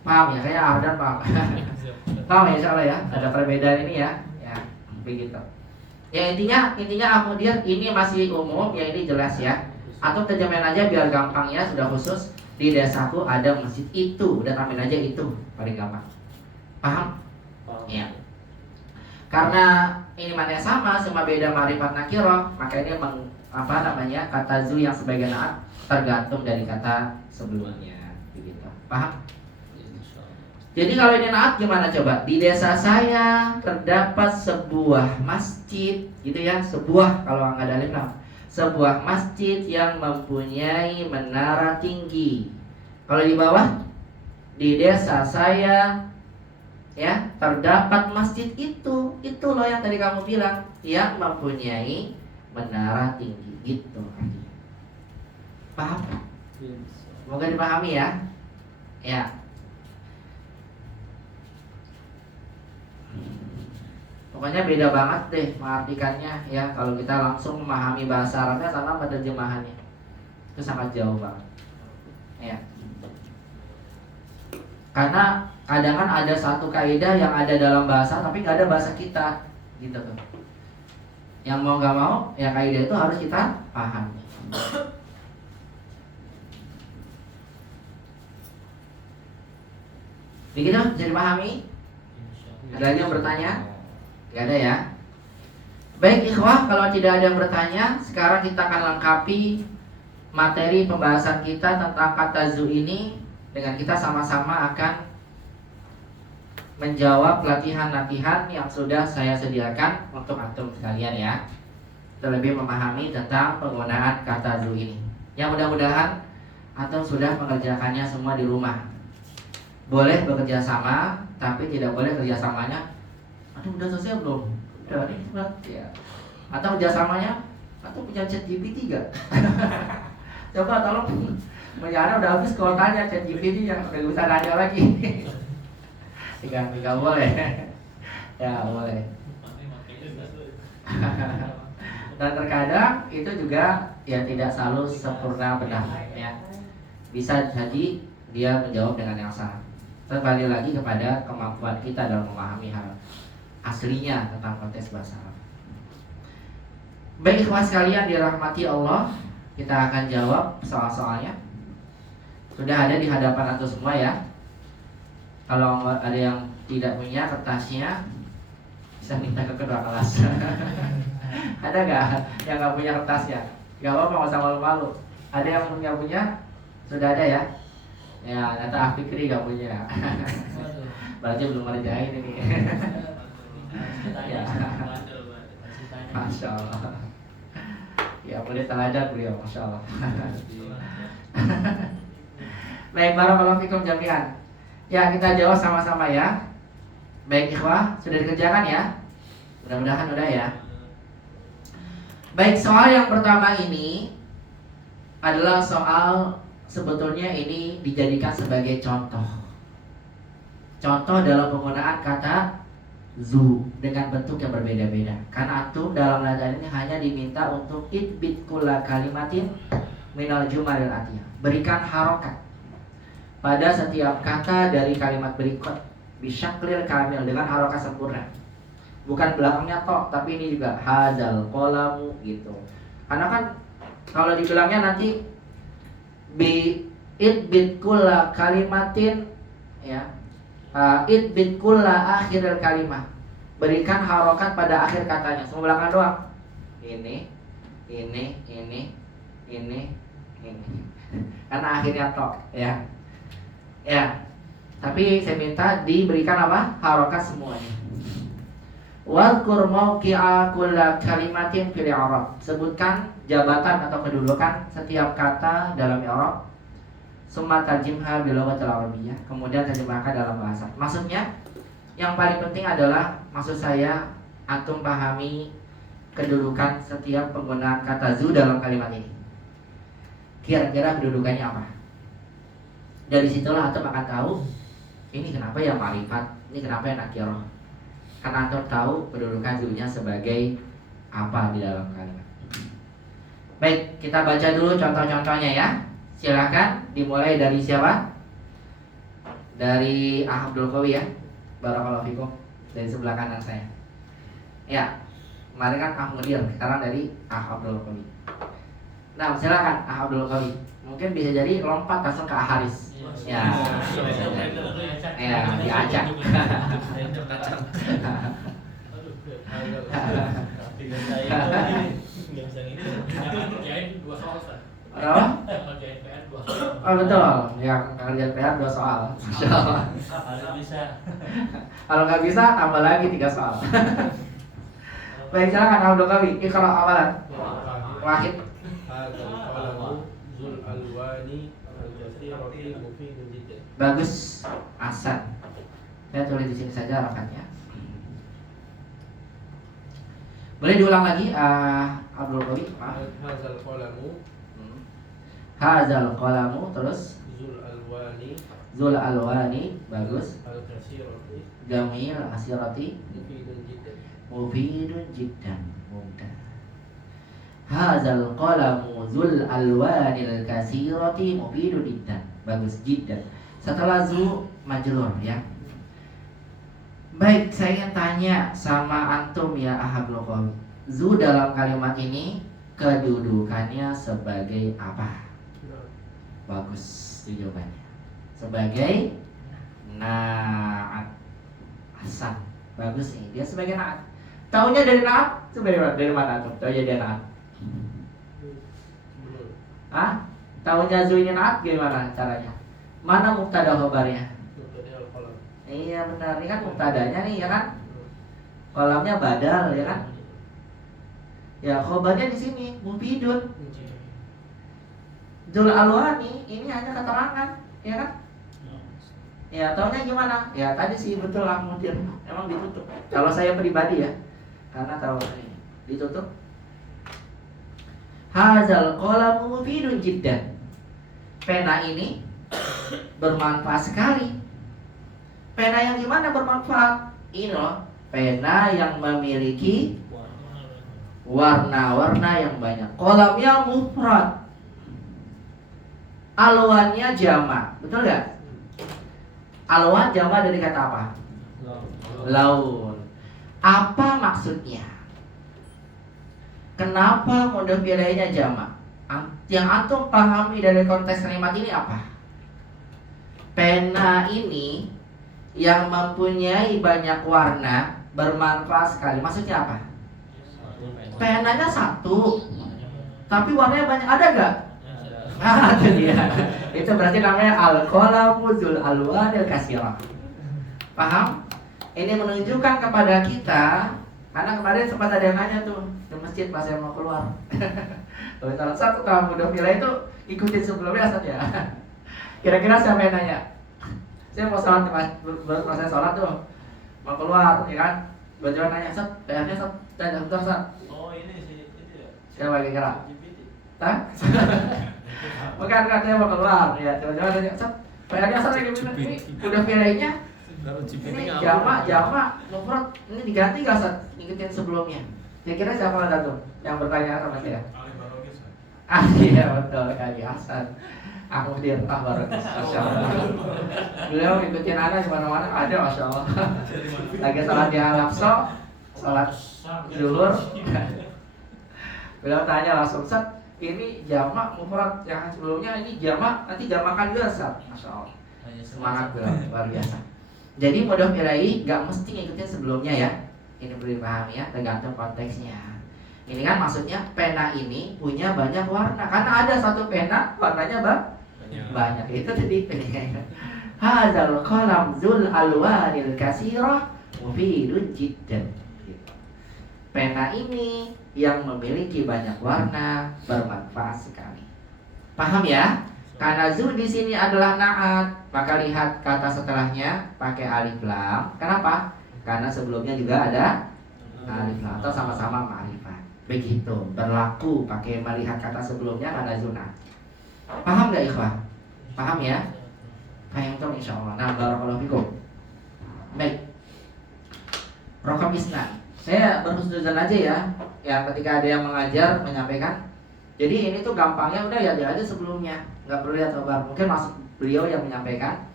Paham ya? Kayak Ardan paham. Paham ya, insya Allah ya. Ada perbedaan ini ya. Ya, begitu. Ya intinya akomodir ini masih umum, ya ini jelas ya. Atau terjemahin aja biar gampang ya, sudah khusus. Di desaku ada masjid itu, udah tambahin aja itu, paling gampang. Paham? Ya. Karena ini mana sama beda ma'rifat nakirah, maka ini kata zu yang sebagai naat tergantung dari kata sebelumnya, begitu. Paham? Jadi kalau ini naat gimana coba? Di desa saya terdapat sebuah masjid, gitu ya, sebuah kalau nggak ada alif lam. Sebuah masjid yang mempunyai menara tinggi. Kalau di bawah, di desa saya ya terdapat masjid itu loh yang tadi kamu bilang, yang mempunyai menara tinggi, gitu. Paham? Semoga dipahami ya. Ya. Pokoknya beda banget deh mengartikannya ya. Kalau kita langsung memahami bahasa Arabnya sama penerjemahannya, itu sangat jauh banget ya. Karena kadang kan ada satu kaidah yang ada dalam bahasa tapi nggak ada bahasa kita, gitu tuh. Yang mau nggak mau ya kaidah itu harus kita paham. Begitu, bisa dipahami? Ada lagi yang bertanya? Gak ada ya. Baik ikhwah, kalau tidak ada yang bertanya, sekarang kita akan lengkapi materi pembahasan kita tentang kata zu ini dengan kita sama-sama akan menjawab latihan-latihan yang sudah saya sediakan untuk antum sekalian ya. Terlebih memahami tentang penggunaan kata zu ini. Yang mudah-mudahan antum sudah mengerjakannya semua di rumah. Boleh bekerja sama, tapi tidak boleh kerjasamanya udah selesai belum? Udah nih, ya. Atau kerjasamanya, atau punya chat GPT gak? Coba tolong, Mujana udah habis kuotanya chat GPT yang udah bisa nanya lagi. Tiga boleh. Ya boleh. Dan terkadang itu juga ya tidak selalu sempurna benar ya. Bisa jadi dia menjawab dengan yang salah. Kembali lagi kepada kemampuan kita dalam memahami hal aslinya tentang konteks bahasa Arab. Baik ikhwas sekalian dirahmati Allah, kita akan jawab soal-soalnya. Sudah ada di hadapan antum semua ya. Kalau ada yang tidak punya kertasnya, bisa minta ke kedua kelas. Ada gak yang gak punya kertasnya? Gak apa-apa, gak usah malu-malu. Ada yang punya? Sudah ada ya? Ya, ternyata Fikri gak punya. Berarti belum ngerjain ini. Ya. Masya Allah. Ya boleh teladan beliau, Masya Allah. Baik, barakallahu fikum jami'an. Ya kita jawab sama-sama ya. Baik ikhwah, sudah dikerjakan ya? Mudah-mudahan udah ya. Baik, soal yang pertama ini adalah soal sebetulnya ini dijadikan sebagai contoh. Contoh dalam penggunaan kata zu dengan bentuk yang berbeda-beda. Karena antum dalam latihan ini hanya diminta untuk itbit kulla kalimatin minal jumalil atiyah. Berikan harokat pada setiap kata dari kalimat berikut bisyaklil kamil dengan harokat sempurna. Bukan belakangnya tok, tapi ini juga hadzal qalamu gitu. Karena kan kalau dibilangnya nanti bi itbit kulla kalimatin ya. Itbit kulla akhiril kalimah. Berikan harokat pada akhir katanya. Semua belakang doang. Ini. Karena akhirnya tok ya. Ya. Tapi saya minta diberikan apa? Harokat semuanya. Wadhkur mauqi'a kulla kalimatin fil i'rab. Sebutkan jabatan atau kedudukan setiap kata dalam i'rab. Summa tarjimha bil lughatil arabiyyah. Kemudian terjemahkan dalam bahasa. Maksudnya yang paling penting adalah maksud saya antum pahami kedudukan setiap penggunaan kata zu dalam kalimat ini. Kira-kira kedudukannya apa? Dari situlah antum akan tahu ini kenapa ya ma'rifat, ini kenapa ya nakirah. Karena antum tahu kedudukan zu-nya sebagai apa di dalam kalimat. Baik, kita baca dulu contoh-contohnya ya. Silakan dimulai dari siapa? dari Abdul Qawi ya. Barakallahu fikum, dari sebelah kanan saya. Ya, kemarin kan Mudir, sekarang dari Abdul Qawi. Nah, silakan Abdul Qawi. Mungkin bisa jadi lompat langsung ke Haris. Ya, ya diajak. Berapa? Oh betul, yang kerja PR 2 soal. Masya Allah. Kalau nggak bisa tambah lagi 3 soal. Baik, silakan Abdul Qawi. Iqra awalan. Wahid. Bagus, Hasan. Saya tulis di sini saja rakatnya. Boleh diulang lagi, Abdul Qawi? Hazal qalamu Hazal qalamu, terus zul alwani Zul alwani, bagus. al-kasirati Jamil asirati, mufidun jiddan. mufidun jiddan, mudah. Hazal qalamu zul alwanil kasirati mufidun jiddan, bagus, jiddan. Setelah zu majrur ya. Baik, saya ingin tanya sama antum ya Abdul Qawi. Zu dalam kalimat ini kedudukannya sebagai apa? Bagus jawabannya. Sebagai naat. Hasan. Bagus nih. Dia sebagai naat. Taunya dari naat? Dari mana tuh? Taunya dia naat. Hah? Taunya zu ini naat gimana caranya? Mana mubtada khabarnya? Iya benar, ini kan mubtadanya nih ya kan? Kolamnya badal ya kan? Ya khabarnya di sini mufidun. Zul alwani ini hanya keterangan, ya kan? Ya, taunya gimana? Ya tadi sih betul lah Mudir. Emang ditutup. Kalau saya pribadi ya, karena tahu ini ditutup. Hazal qalamu mufidun jiddan. Pena ini bermanfaat sekali. Pena yang gimana bermanfaat? Ini loh, pena yang memiliki warna-warna yang banyak. Kolamnya mufrad, alwannya jamak, betul gak? Alwan jamak dari kata apa? Laun. Apa maksudnya? Kenapa mudhof ilaihnya jamak? Yang antum pahami dari konteks kalimat ini apa? Pena ini yang mempunyai banyak warna bermanfaat sekali. Maksudnya apa? Penanya satu, tapi warnanya banyak. Ada gak? Itu dia. Itu berarti namanya al-qalamu zul alwanil kasirah. Paham? Ini menunjukkan kepada kita, karena kemarin sempat ada yang nanya tuh di masjid pas saya mau keluar. Kalau satu kamu udah pilih itu ikutin sebelumnya Ustaz ya. Kira-kira siapa yang nanya? Saya mau sholat, proses sholat tuh mau keluar, ya kan? Baca nanya, Ustaz, PR-nya Ustaz, tanya bentar Ustaz. Oh ini sih itu ya. Siapa kira-kira? Hah? Bukan, saya mau keluar, ya coba-coba tanya, Ustaz, PR-nya Ustaz lagi bener ini, udah pilihnya. Ini jama, mufrad, ini diganti nggak Ustaz? Ngikutin sebelumnya. Kira-kira siapa ada tuh yang bertanya sama saya? Iya betul, Kali Hasan. Aku dia baru, Masya Allah. Beliau ngikutin anak kemana-mana ada, Masya Allah. Lagi sholat di Al-Aqsa, sholat zuhur. Beliau tanya langsung, Ustaz, ini jamak mufrad yang sebelumnya ini jamak, nanti jamakan juga Ustaz. Masya Allah. Semangat beliau, luar biasa. Jadi mudhof ilaih gak mesti ngikutin sebelumnya ya. Ini perlu dipahami ya, tergantung konteksnya. Ini kan maksudnya pena ini punya banyak warna. Karena ada satu pena warnanya banyak. Itu tadi pena. Hadzal qalam zul alwanil kasirah mufidun jiddan. Pena ini yang memiliki banyak warna bermanfaat sekali. Paham ya? Karena zu di sini adalah naat, maka lihat kata setelahnya pakai alif lam. Kenapa? Karena sebelumnya juga ada alif lam atau sama-sama ma'rifat. Begitu berlaku pakai melihat kata sebelumnya karena zuna. Paham gak ikhwah? Paham ya? Paham tuh insyaallah. Nah, barakallahu fikum. Baik. Rokam isna. Saya berhusnuzan aja ya. Yang ketika ada yang mengajar menyampaikan. Jadi ini tuh gampangnya udah ya dia aja sebelumnya. Nggak perlu lihat kabar. Mungkin maksud beliau yang menyampaikan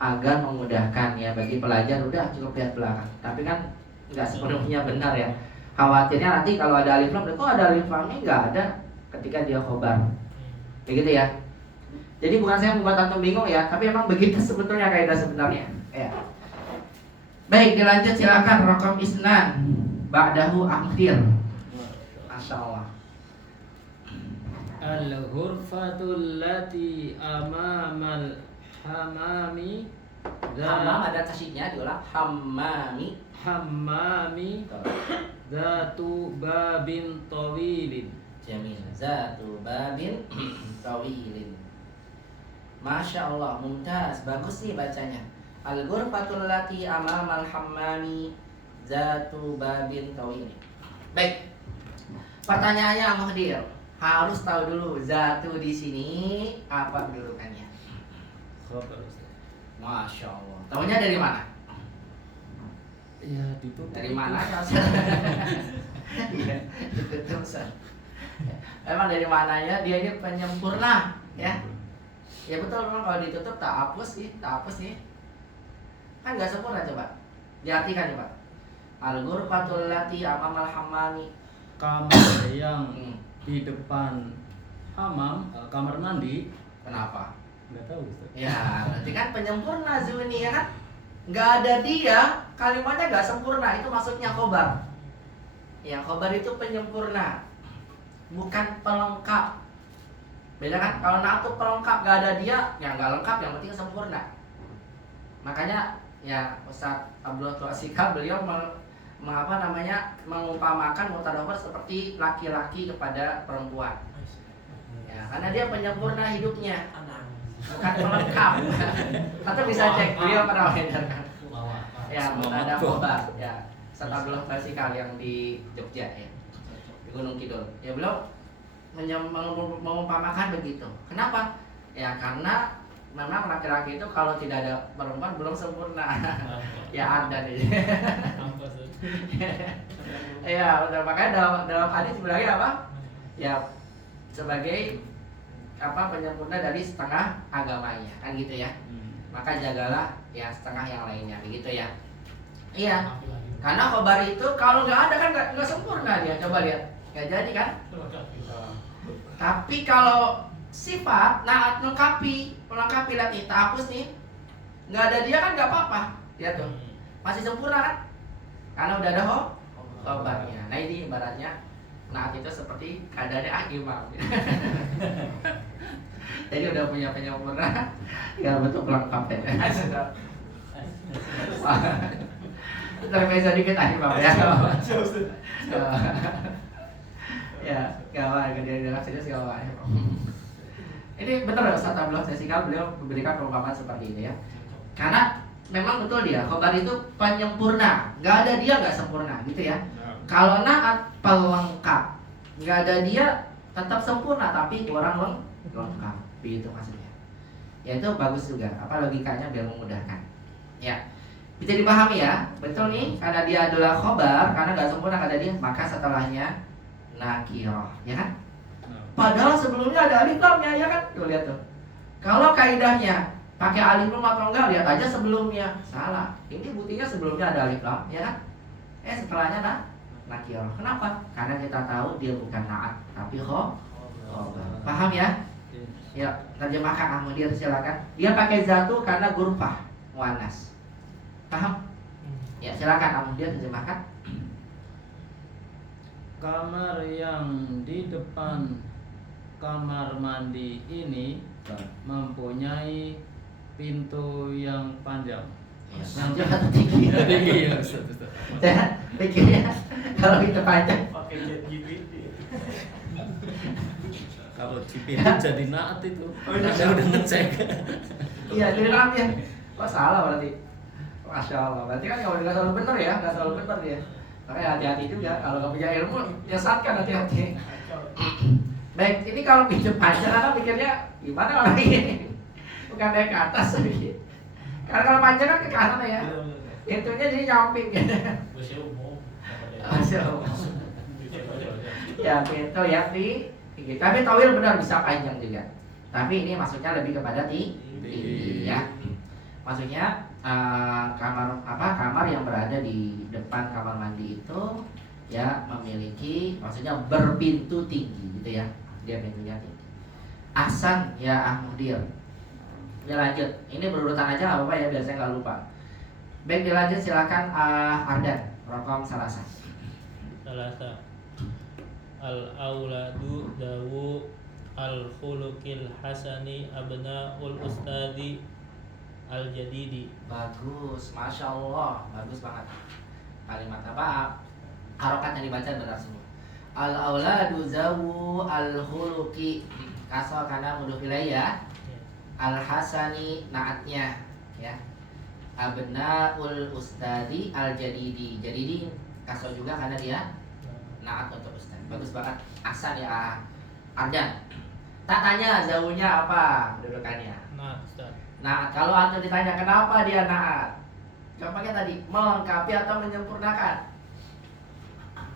agar memudahkan ya bagi pelajar, udah cukup lihat belakang. Tapi kan nggak sepenuhnya benar ya. Khawatirnya nanti kalau ada alif lam, kok ada alif lamnya? Nggak ada ketika dia khobar. Begitu ya. Jadi bukan saya membuat antum bingung ya, tapi emang begitu sebetulnya kaidah sebenarnya. Ya. Baik, dilanjut silakan raqam isnan ba'dahu akhir. Masya Allah. Al-ghurfatul lati amamal hamami Hammam ada tasydidnya, diulang hammami. hammami zatu babin tawilin. Jamil. Zatu babin tawilin. Masya Allah, mumtaz, bagus nih bacanya. Al-ghurfatul lati amamal hammami zatu babin tawilin. Baik. Pertanyaannya Muhdir, harus tahu dulu zatu di sini apa kedudukannya. Khabar Ustaz. Masya Allah. Tahunya dari mana? Ya ditutup. Dari mana? Iya, ditutup Ustaz. Emang dari mananya? Dia ini penyempurna, ya. Ya betul, memang kalau ditutup tak hapus sih. Kan nggak sempurna, coba. Diartikan coba. Al-ghurfatul lati amamal hammami. Kamar yang di depan hamam, kamar mandi. Kenapa? Nggak tahu Ustaz. Ya, berarti kan penyempurna Zuni ya kan? Nggak ada dia, kalimatnya nggak sempurna. Itu maksudnya khobar. Ya, khobar itu penyempurna, bukan pelengkap. Beda kan? Kalau naat itu pelengkap, nggak ada dia, ya nggak lengkap. Yang penting sempurna. Makanya ya Ustaz Abdullah Tuasikal beliau mengumpamakan mubtada khobar seperti laki-laki kepada perempuan. Ya, karena dia penyempurna hidupnya, bukan pelengkap. Atau bisa cek beliau pernah mengedarkan. Ya, mubtada khobar. Ya, Ustaz Abdullah Tuasikal yang di Jogja ya, di Gunung Kidul. Ya beliau mengumpamakan begitu. Kenapa? Ya karena memang laki-laki itu kalau tidak ada perempuan belum sempurna. Ya ada nih. Ya, udah makanya dalam hadis bilangnya apa? Ya sebagai apa penyempurna dari setengah agamanya, kan gitu ya. Maka jagalah ya setengah yang lainnya, begitu ya. Iya. Karena khobar itu kalau nggak ada kan nggak sempurna dia. Coba lihat, nggak jadi kan? Tapi kalau sifat naat melengkapi lihat nih, hapus nih, nggak ada dia kan nggak apa-apa, lihat tuh masih sempurna kan? Karena udah ada khobarnya. Nah ini ibaratnya naat itu seperti keadaannya imam. Jadi udah punya penyempurna, ya betul pelengkap ya. Terbiasa dikit imam ya. Ya, kawan, dia serius kawan. Ini benar Ustaz Abdullah Tuasikal beliau memberikan perumpamaan seperti ini ya. Karena memang betul dia, khobar itu penyempurna, nggak ada dia nggak sempurna, gitu ya. Kalau naat pelengkap, nggak ada dia tetap sempurna tapi kurang lengkap, begitu maksudnya. Ya itu bagus juga, apa logikanya biar memudahkan. Ya, bisa dipahami ya, betul nih, karena dia adalah khobar, karena nggak sempurna nggak ada dia, maka setelahnya nakirah, ya kan? Padahal sebelumnya ada alif lamnya, ya kan? Tuh lihat tuh. Kalau kaidahnya pakai alif lam atau enggak, lihat aja sebelumnya. Salah. Ini buktinya sebelumnya ada alif lam, ya kan? Setelahnya nakirah. Kenapa? Karena kita tahu dia bukan naat, tapi khobar. Paham ya? Ya, terjemahkan Ahmadiyah silakan. Dia pakai zatu karena ghurfah muannas. Paham? Ya, silakan Ahmadiyah terjemahkan. Kamar yang di depan kamar mandi ini mempunyai pintu yang panjang. Ya, panjang atau tinggi? Tinggi ya Ustaz. Saya pikirnya kalau itu panjang. Pakai ChatGPT. Kalau GPT jadi naat itu. Saya udah ngecek. Iya, jadi namanya. Kok salah berarti? Masya Allah. Berarti kan nggak selalu benar ya, nggak selalu benar dia. Makanya hati-hati juga. Kalau nggak punya ilmu, nyesatkan hati-hati. Baik, ini kalau pintu panjang, anak pikirnya gimana orang ini? Bukan dari ke atas lagi. Karena kalau panjang kan ke kanan ya. Pintunya jadi nyamping. Masya Allah. Ya pintu yang tinggi. Tapi tawil benar bisa panjang juga. Tapi ini maksudnya lebih kepada tinggi ya. Maksudnya kamar yang berada di depan kamar mandi itu ya memiliki, maksudnya berpintu tinggi gitu ya, dia pintunya tinggi. Ahsan ya Mudir. Dia lanjut, ini berurutan aja nggak apa-apa ya biar saya nggak lupa. Baik, dilanjut silakan Ardan, rokom salasa. Salasa al-auladu dawu al-khuluqil hasani abnaul ustadi al-jadidi. Bagus, masya Allah, bagus banget. Kalimat apa? Harokat yang dibaca benar semua. Al-auladu zawu al-khuluqi, kasal karena mudah ya. Al-hasani naatnya ya. Abnaul ustadi al-jadidi. Jadidi kasal juga karena dia naat untuk ustad. Bagus banget. Ahsan ya Ardan. Tak tanya zawunya apa kedudukannya. Nah, Ustaz. Nah, kalau antum ditanya kenapa dia naat, jawabannya tadi melengkapi atau menyempurnakan.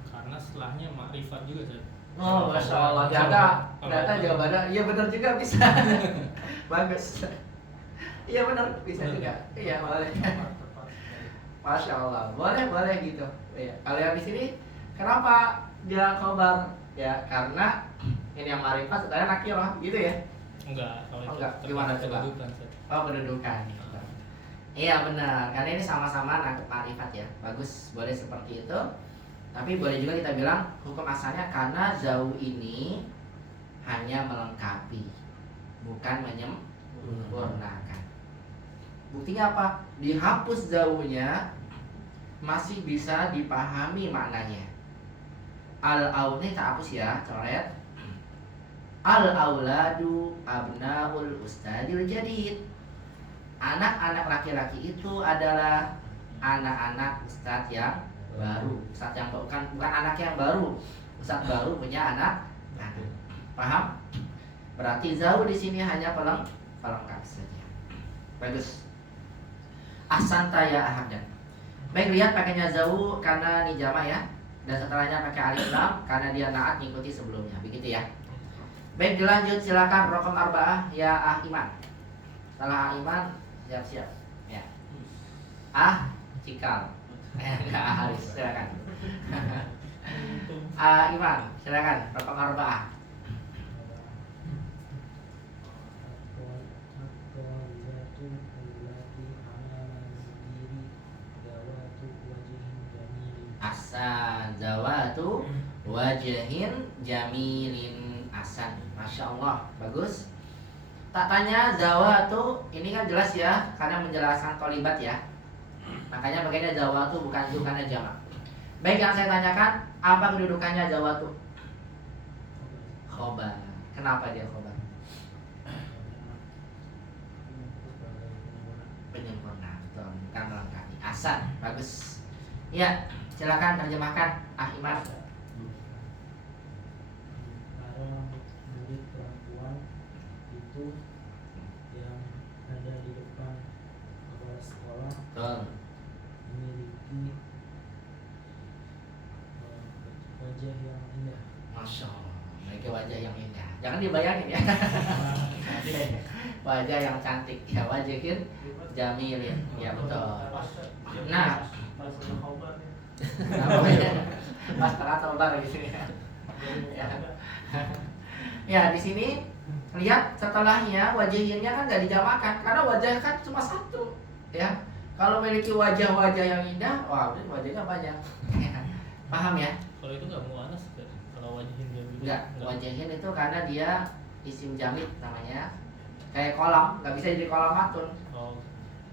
Karena setelahnya makrifat juga, Ustaz. Oh, masya Allah. Ternyata jawabannya, iya benar juga bisa. Bagus. Iya benar bisa juga. Iya boleh. Masya Allah. Boleh gitu. Iya. Kalau yang di sini, kenapa dia khobar? Ya karena ini yang marifat, setelahnya nakirah, gitu ya. Enggak, kalau Oh, itu enggak. Gimana coba? kedudukan, Ustaz. Oh, kedudukan. Iya benar, karena ini sama-sama marifat ya. Bagus, boleh seperti itu. Tapi boleh juga kita bilang hukum asalnya karena zau ini hanya melengkapi, bukan menyempurnakan. Buktinya apa? Dihapus zaunya masih bisa dipahami maknanya. Al-aul ini tak hapus ya, coret. Al-auladu abnaul ustadil jadid. Anak-anak laki-laki itu adalah anak-anak ustadz yang baru. Ustadz yang bukan anak yang baru. Ustadz baru punya anak. Paham? Berarti zau di sini hanya pelengkap saja. Bagus. Ahsanta ya Ahmad. Baik, lihat pakainya zau karena nijama ya. Dan setelahnya pakai alif lam karena dia naat ngikuti sebelumnya. Begitu ya. Baik, dilanjut silakan rokom arba'ah ya Iman. Setelah Iman siap-siap ya. Cikal. Enggak Haris, silakan. Iman, silakan rokom arba'ah. Ahsan, zawatu wajahin jamilin. Ahsan, masya Allah, bagus. Tak tanya zawatu, ini kan jelas ya, karena menjelaskan kolibat ya. Makanya bagiannya zawatu bukan itu karena jamak. Baik, yang saya tanyakan, apa kedudukannya zawatu? Khobar. Kenapa dia khobar? Penyempurna, betul, bukan melengkapi. Ahsan, bagus. Ya, silakan terjemahkan Iman. Para murid perempuan itu yang ada di depan kepala sekolah Betul. memiliki wajah yang indah. Masya Allah, memiliki wajah yang indah. Jangan dibayangin ya. Wajah yang cantik ya, wajahin jamilin. Ya betul. Nah, Mas tengah terbar di sini. Ya, di sini lihat setelahnya wajahinnya kan nggak dijamakan karena wajah kan cuma satu, ya. Kalau memiliki wajah-wajah yang indah, wah wajahnya banyak. Paham ya? Kalau itu enggak muannas, Ustaz. Kalau wajihin dia gitu. Enggak, wajahin itu karena dia isim jamid namanya. Kayak kolam, nggak bisa jadi kolam matun. Oh.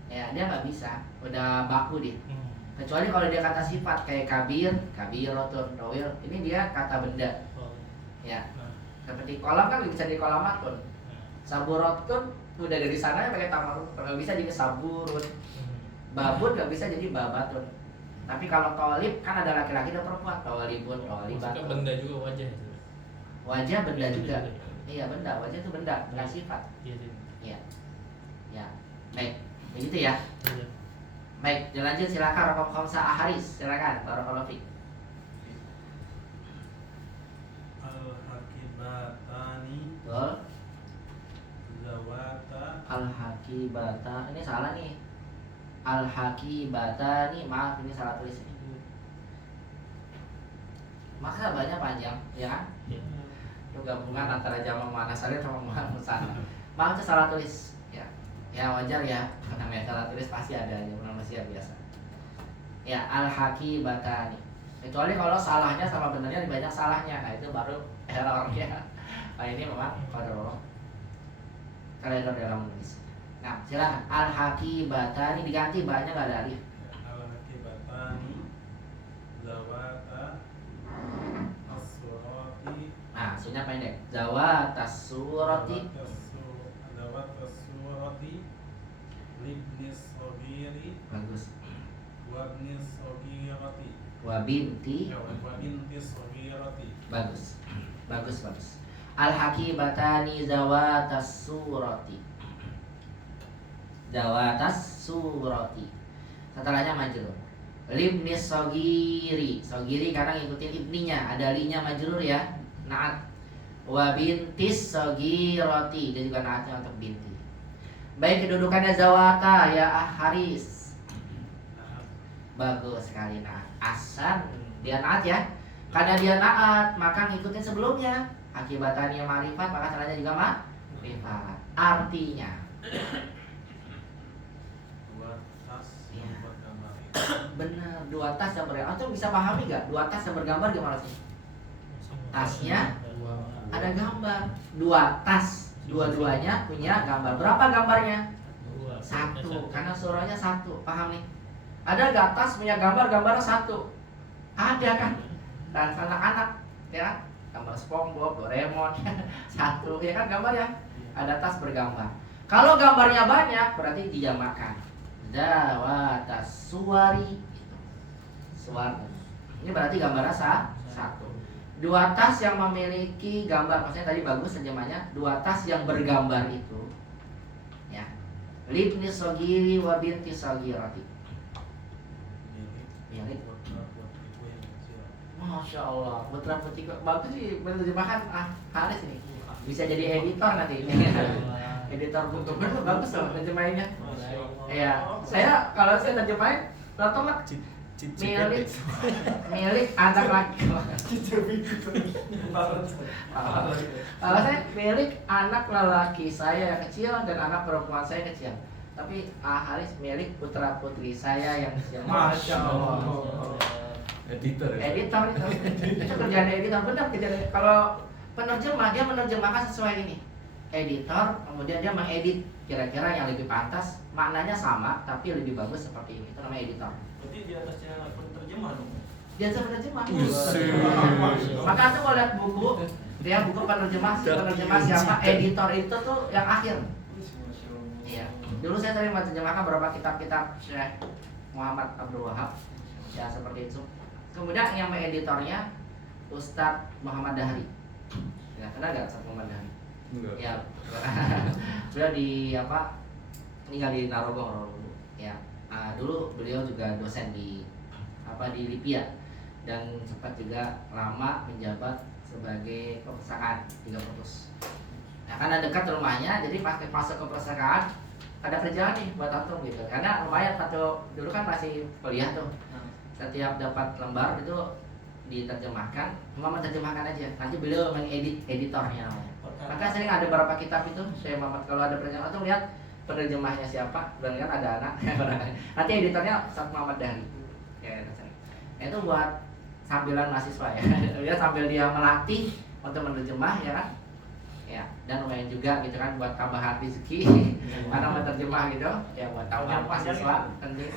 Ya, dia nggak bisa. Udah baku dia. Hmm. Kecuali kalau dia kata sifat kayak kabir, kabirotun, rawil, ini dia kata benda. Oh. Ya, Nah. seperti kolam kan bisa di kolam matun. Nah. Saburotun udah dari sana ya pakai tamarut, nggak bisa jadi saburut. Babun nggak bisa jadi babatun. Tapi kalau tolib kan ada laki-laki dan perempuan, tolibun, Maksudnya tolibatun. benda juga wajah itu. Wajah benda juga. Benda. Iya benda, wajah itu benda, bukan sifat. Iya, sih. Iya. Ya, baik, begitu ya. Iya. Baik, dilanjut silakan Rokom Khamsa Haris, silakan barakallahu fiik. Al-hakibatani Betul. zawata Al-hakibata, ini salah nih. Al-haqibatani, maaf ini salah tulis ini. Maka banyak panjang, ya kan? Itu gabungan antara jamak muannats salim sama muannats musanna. Maaf itu salah tulis, ya. Ya wajar ya, namanya salah tulis pasti ada aja, manusia biasa. Ya, al-haqibatani. Kecuali kalau salahnya sama benernya banyak salahnya, nah itu baru error ya. Nah ini memang qadarullah. Kalian dalam menulis. Nah, silakan al-haqibatani diganti banyak nggak ada alif. Al-haqibatani zawata as-surati. Nah, sunya pendek. Zawatas surati. Zawatas surati libnis sogiri Bagus. wabnis sogirati. Wa binti. Wabintis sogirati. Bagus. Bagus, bagus. Al-haqibatani zawatas surati. Zawatas surati. Setelahnya majrur. Libnis sogiri. Sogiri karena ngikutin ibninya, ada linya majrur ya. Naat. Wa bintis sogirati. Dia juga naatnya untuk binti. Baik, kedudukannya zawata ya Haris. Bagus sekali naat. Asan dia naat ya. Karena dia naat maka ngikutin sebelumnya. Akibatnya yang ma'rifat maka salahnya juga ma'rifat. Artinya Dua tas Iya. membuat gambar. benar, dua tas yang bergambar. Antum bisa pahami gak? Dua tas yang bergambar gimana sih? Tasnya ada gambar. Dua tas, dua-duanya punya gambar. Berapa gambarnya? Satu, karena surahnya satu. Paham nih? Ada gak tas punya gambarnya satu? Ada kan? Dan anak-anak ya kan? Gambar SpongeBob, Doraemon satu ya kan gambar ya? Ada tas bergambar. Kalau gambarnya banyak berarti dijamakkan. Zawatas suwari. Suwar. Ini berarti gambarnya satu. Dua tas yang memiliki gambar, maksudnya tadi bagus terjemahnya. Dua tas yang bergambar itu ya. Libni sogiri wa binti sogirati. Milik. Masya Allah, putra putri bagus sih menerjemahkan Haris nih. Bisa jadi editor nanti. Editor buku bener bagus loh terjemahinnya. Ya, saya kalau saya terjemahin otomat milik anak laki. Kalau saya milik anak lelaki saya yang kecil dan anak perempuan saya kecil. Tapi Haris milik putra putri saya yang kecil. Masya Allah. Editor ya? Editor itu kerjaan editor benar kerjaan. Kalau penerjemah dia menerjemahkan sesuai ini. Editor kemudian dia mengedit kira-kira yang lebih pantas, maknanya sama tapi lebih bagus seperti ini. Itu namanya editor. Berarti di atasnya penerjemah dong. Dia penerjemah. Buset. Maka tuh kalau lihat buku, dia buku penerjemah siapa? Editor itu tuh yang akhir. Iya. Dulu saya sering menerjemahkan beberapa kitab-kitab Syekh Muhammad Abdul Wahab. Ya seperti itu. Kemudian yang mengeditornya Ustadz Muhammad Dahri. Ya, kenal gak Ustadz Muhammad Dahri? Enggak. Ya, beliau di tinggal di Narogong dulu. Ya, dulu beliau juga dosen di Lipia dan sempat juga lama menjabat sebagai perpustakaan 3 perpus. Nah, karena dekat rumahnya, jadi pas masuk ke perpustakaan ada perjalanan nih buat antum gitu. Karena lumayan dulu kan masih kuliah tuh. Setiap dapat lembar itu diterjemahkan, cuma menerjemahkan aja. Nanti beliau mengedit editornya namanya. Maka sering ada beberapa kitab itu, saya Muhammad kalau ada perjalanan tuh lihat penerjemahnya siapa, dan kan ada anak. Nanti editornya Ustadz Muhammad Dahri. Ya, itu buat sambilan mahasiswa ya. Dia sambil dia melatih untuk menerjemah ya kan. Ya, dan lumayan juga gitu kan buat tambahan rezeki karena menerjemah gitu ya buat tambahan mahasiswa penting.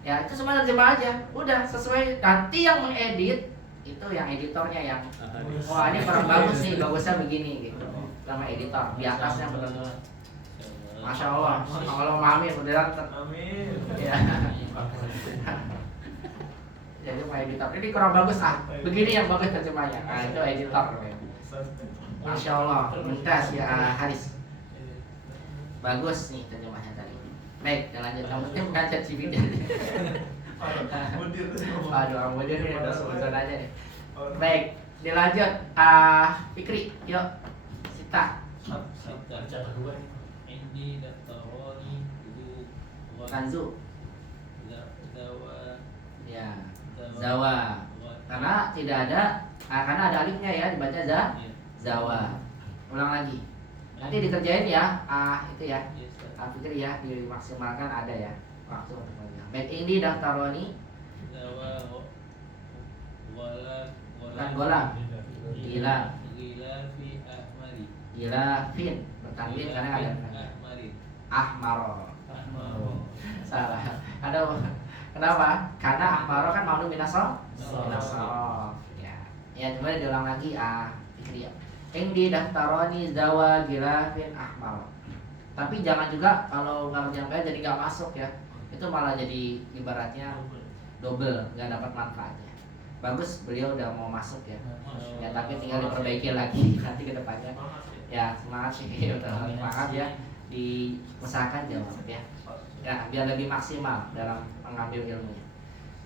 Ya itu semua terjemah aja, udah sesuai. Nanti yang mengedit itu yang editornya yang wah ini kurang bagus nih, bagusnya begini gitu. Sama editor di atasnya benar. Masya Allah, kalau mami beneran Amin. ya. Jadi mau editor ini kurang bagus begini yang bagus terjemahnya. Nah itu editor. Masya Allah, mumtaz ya Haris. Bagus nih terjemahnya tadi. Baik, kita lanjut. Kamu ini bukan chat GPT. Aduh, orang mudir ini udah sebutkan aja nih. Baik, dilanjut. Fikri, yuk. Sita. Baca kedua ini dan Taroni dulu Kanzu. Ya, zawa. Karena tidak ada, karena ada alifnya ya, dibaca zawa. Ulang lagi. Nanti dikerjain ya, itu ya. Pikir ya, dimaksimalkan ada ya waktu untuk mengerjakan. Baik, ini daftaroni. Bukan golang. Gilafin. Bertanwin karena ada ahmaro. Salah. Kenapa? Karena ahmaro kan ma'lum minasrof. Ya. Ya, coba diulang lagi. Pikir ya. Indi daftaroni zawa gilafin ahmaro. Tapi jangan juga kalau nggak nyampe jadi nggak masuk ya. Itu malah jadi ibaratnya double, nggak dapat manfaatnya. Bagus, beliau udah mau masuk ya. Ya, tapi tinggal diperbaiki lagi nanti ke depannya. Ya, semangat sih, udah semangat ya. Diusahakan jawab ya. Ya, biar lebih maksimal dalam mengambil ilmunya.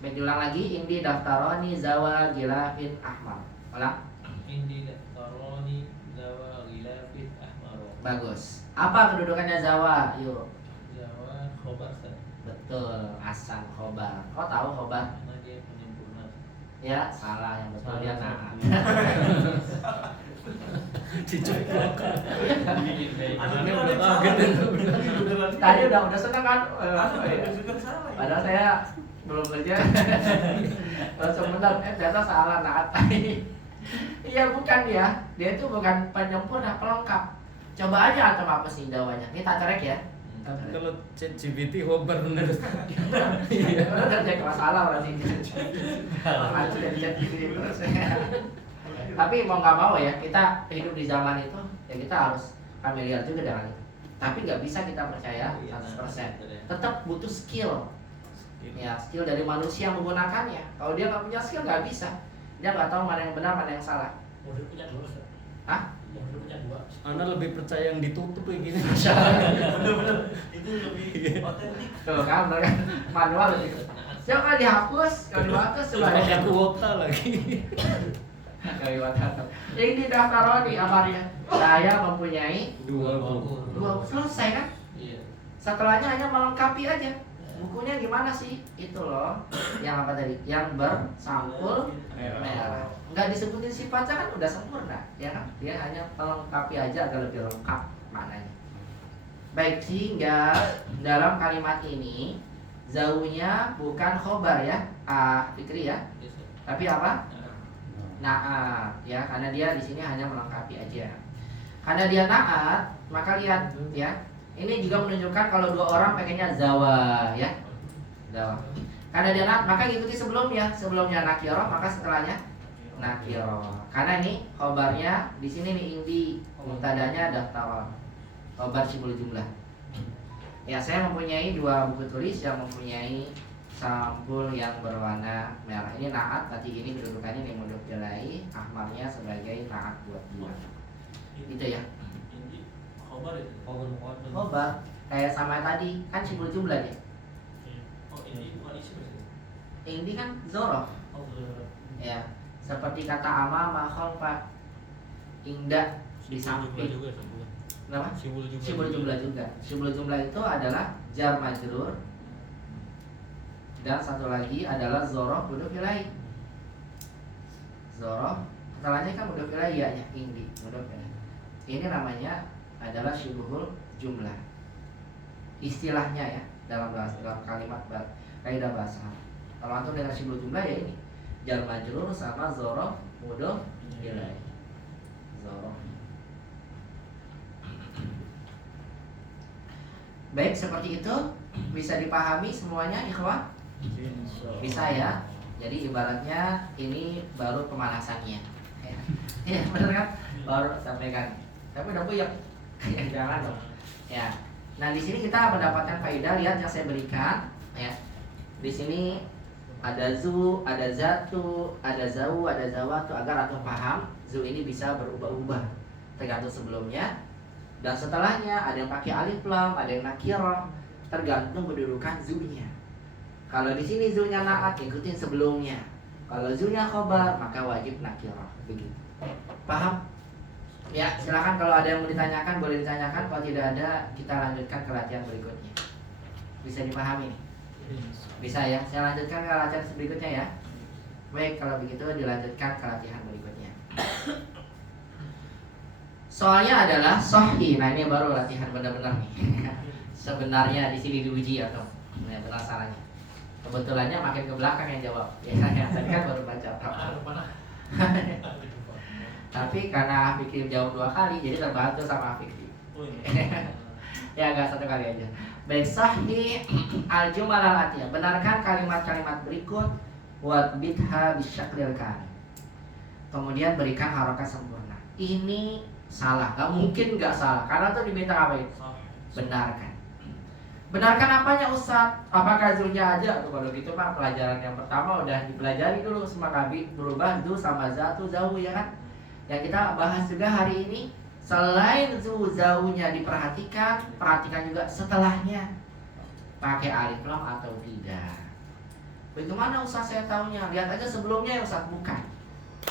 Baik, diulang lagi. Indi daftaroni zawa gilafin ahmar. Ulang. Indi daftaroni zawa gilafin ahmaro. Bagus. Apa kedudukannya zawa? Yuk. Zawa khobar Ustaz. Betul, asan khobar. Kau tahu khobar? Karena dia penyempurna. Ya, salah, yang betul dia naat. Ada udah kaget. Tadi udah seneng kan? Juga salah. Padahal saya belum kerja. Langsung benar, ternyata salah naat. Iya, bukan dia. Dia itu bukan penyempurna, pelengkap. Coba aja antum apa sih jawabnya. Ini tak corek ya. Tapi kalau ChatGPT hober bener. Iya, udah jadi masalah berarti. Antum jadi ChatGPT terus. Tapi mau nggak mau ya, kita hidup di zaman itu ya kita harus familiar juga dengan itu. Tapi nggak bisa kita percaya 100%. Tetap butuh skill. Ya, skill dari manusia yang menggunakannya. Kalau dia nggak punya skill nggak bisa. Dia nggak tahu mana yang benar, mana yang salah. Model punya dua Ustaz. Hah? Model punya dua. Anda lebih percaya yang ditutup kayak gini. Bener-bener itu lebih otentik. Tuh kan, bener kan? Manual gitu. Coba kalau dihapus, kalau dihapus coba Pakai kuota lagi. Ini daftaroni amarnya. Saya mempunyai Dua buku. dua, selesai kan? Iya. Setelahnya hanya melengkapi aja. Bukunya gimana sih? Itu loh. Yang apa tadi? Yang bersampul merah. Nggak disebutin sifatnya kan udah sempurna, ya kan? Dia hanya melengkapi aja agar lebih lengkap maknanya. Baik, sehingga dalam kalimat ini zaunya bukan khobar ya, Fikri ya, tapi apa? Naat ya, karena dia di sini hanya melengkapi aja. Karena dia naat, maka lihat ya. Ini juga menunjukkan kalau dua orang pakainya zawa ya. Zawa. Karena dia naat, maka ikuti sebelumnya. Sebelumnya nakiro, maka setelahnya nakiro. Karena ini khobarnya di sini nih indi, mubtadanya daftar. Khobar sibul jumlah. Ya, saya mempunyai dua buku tulis yang mempunyai sampul yang berwarna merah. Ini naat, nanti ini kedudukannya nih mudhof ilaihi, ahmarnya sebagai naat buat dua. Gitu ya. Ini khobar itu. Khobar kayak sama tadi kan sibul jumlah dia. Oh, ini bukan isim ya? Ini kan zorof. Ya, seperti kata amama khalfa, indah di samping. juga Ustaz. Kenapa? Sibul juga. Sibul jumlah juga. Sibul jumlah itu adalah jar majrur dan satu lagi adalah zorof mudhof ilaihi. Zorof setelahnya kan mudhof ilaihi ya, indi mudhof ilaihi. Ini namanya adalah syubuhul jumlah. Istilahnya ya dalam kalimat kaidah bahasa. Kalau antum dengan syubuhul jumlah ya ini jar majrur sama zorof mudhof ilaihi. Zorof. Baik, seperti itu bisa dipahami semuanya ikhwah? Bisa ya. Jadi ibaratnya ini baru pemanasannya. Ya, ya benar kan? Baru sampaikan. Tapi udah buyek. Jangan dong. Ya. Nah, di sini kita mendapatkan faedah. Lihat yang saya berikan ya. Di sini ada zu, ada zatu, ada zau, ada zawatu. Agar antum paham, zu ini bisa berubah-ubah tergantung sebelumnya dan setelahnya. Ada yang pakai alif lam, ada yang nakirah, tergantung kedudukan zunya. Kalau di sini zunya naat, ikutin sebelumnya. Kalau zunya khobar, maka wajib nakirah. Begitu. Paham? Ya, silakan kalau ada yang mau ditanyakan, boleh ditanyakan. Kalau tidak ada, kita lanjutkan ke latihan berikutnya. Bisa dipahami nih? Bisa ya, saya lanjutkan ke latihan berikutnya ya. Baik, kalau begitu dilanjutkan ke latihan berikutnya. Soalnya adalah sahih. Nah, ini baru latihan benar-benar nih. Sebenarnya di sini diuji atau benar salahnya. Kebetulannya makin ke belakang yang jawab. Ya, tadi kan baru baca. Tapi karena Fikri jawab 2 kali, jadi terbantu sama Fikri. Ya agak 1 kali aja. Baik, sahih al-jumal al-atiyah. Benarkan kalimat-kalimat berikut buat bidha bisyaklil kamil. Kemudian berikan harokat sempurna. Ini salah, nggak mungkin nggak salah. Karena tuh diminta apa itu? Benarkan. Benarkan apanya Ustaz? Apakah zuhnya aja? Tuh, kalau gitu Pak, pelajaran yang pertama udah dipelajari dulu sama kami. Berubah zu sama zatu zau ya kan? Yang kita bahas juga hari ini, selain zu zaunya diperhatikan, perhatikan juga setelahnya pakai alif lam atau tidak. Bagaimana Ustaz saya tahunya? Lihat aja sebelumnya ya Ustaz. Bukan,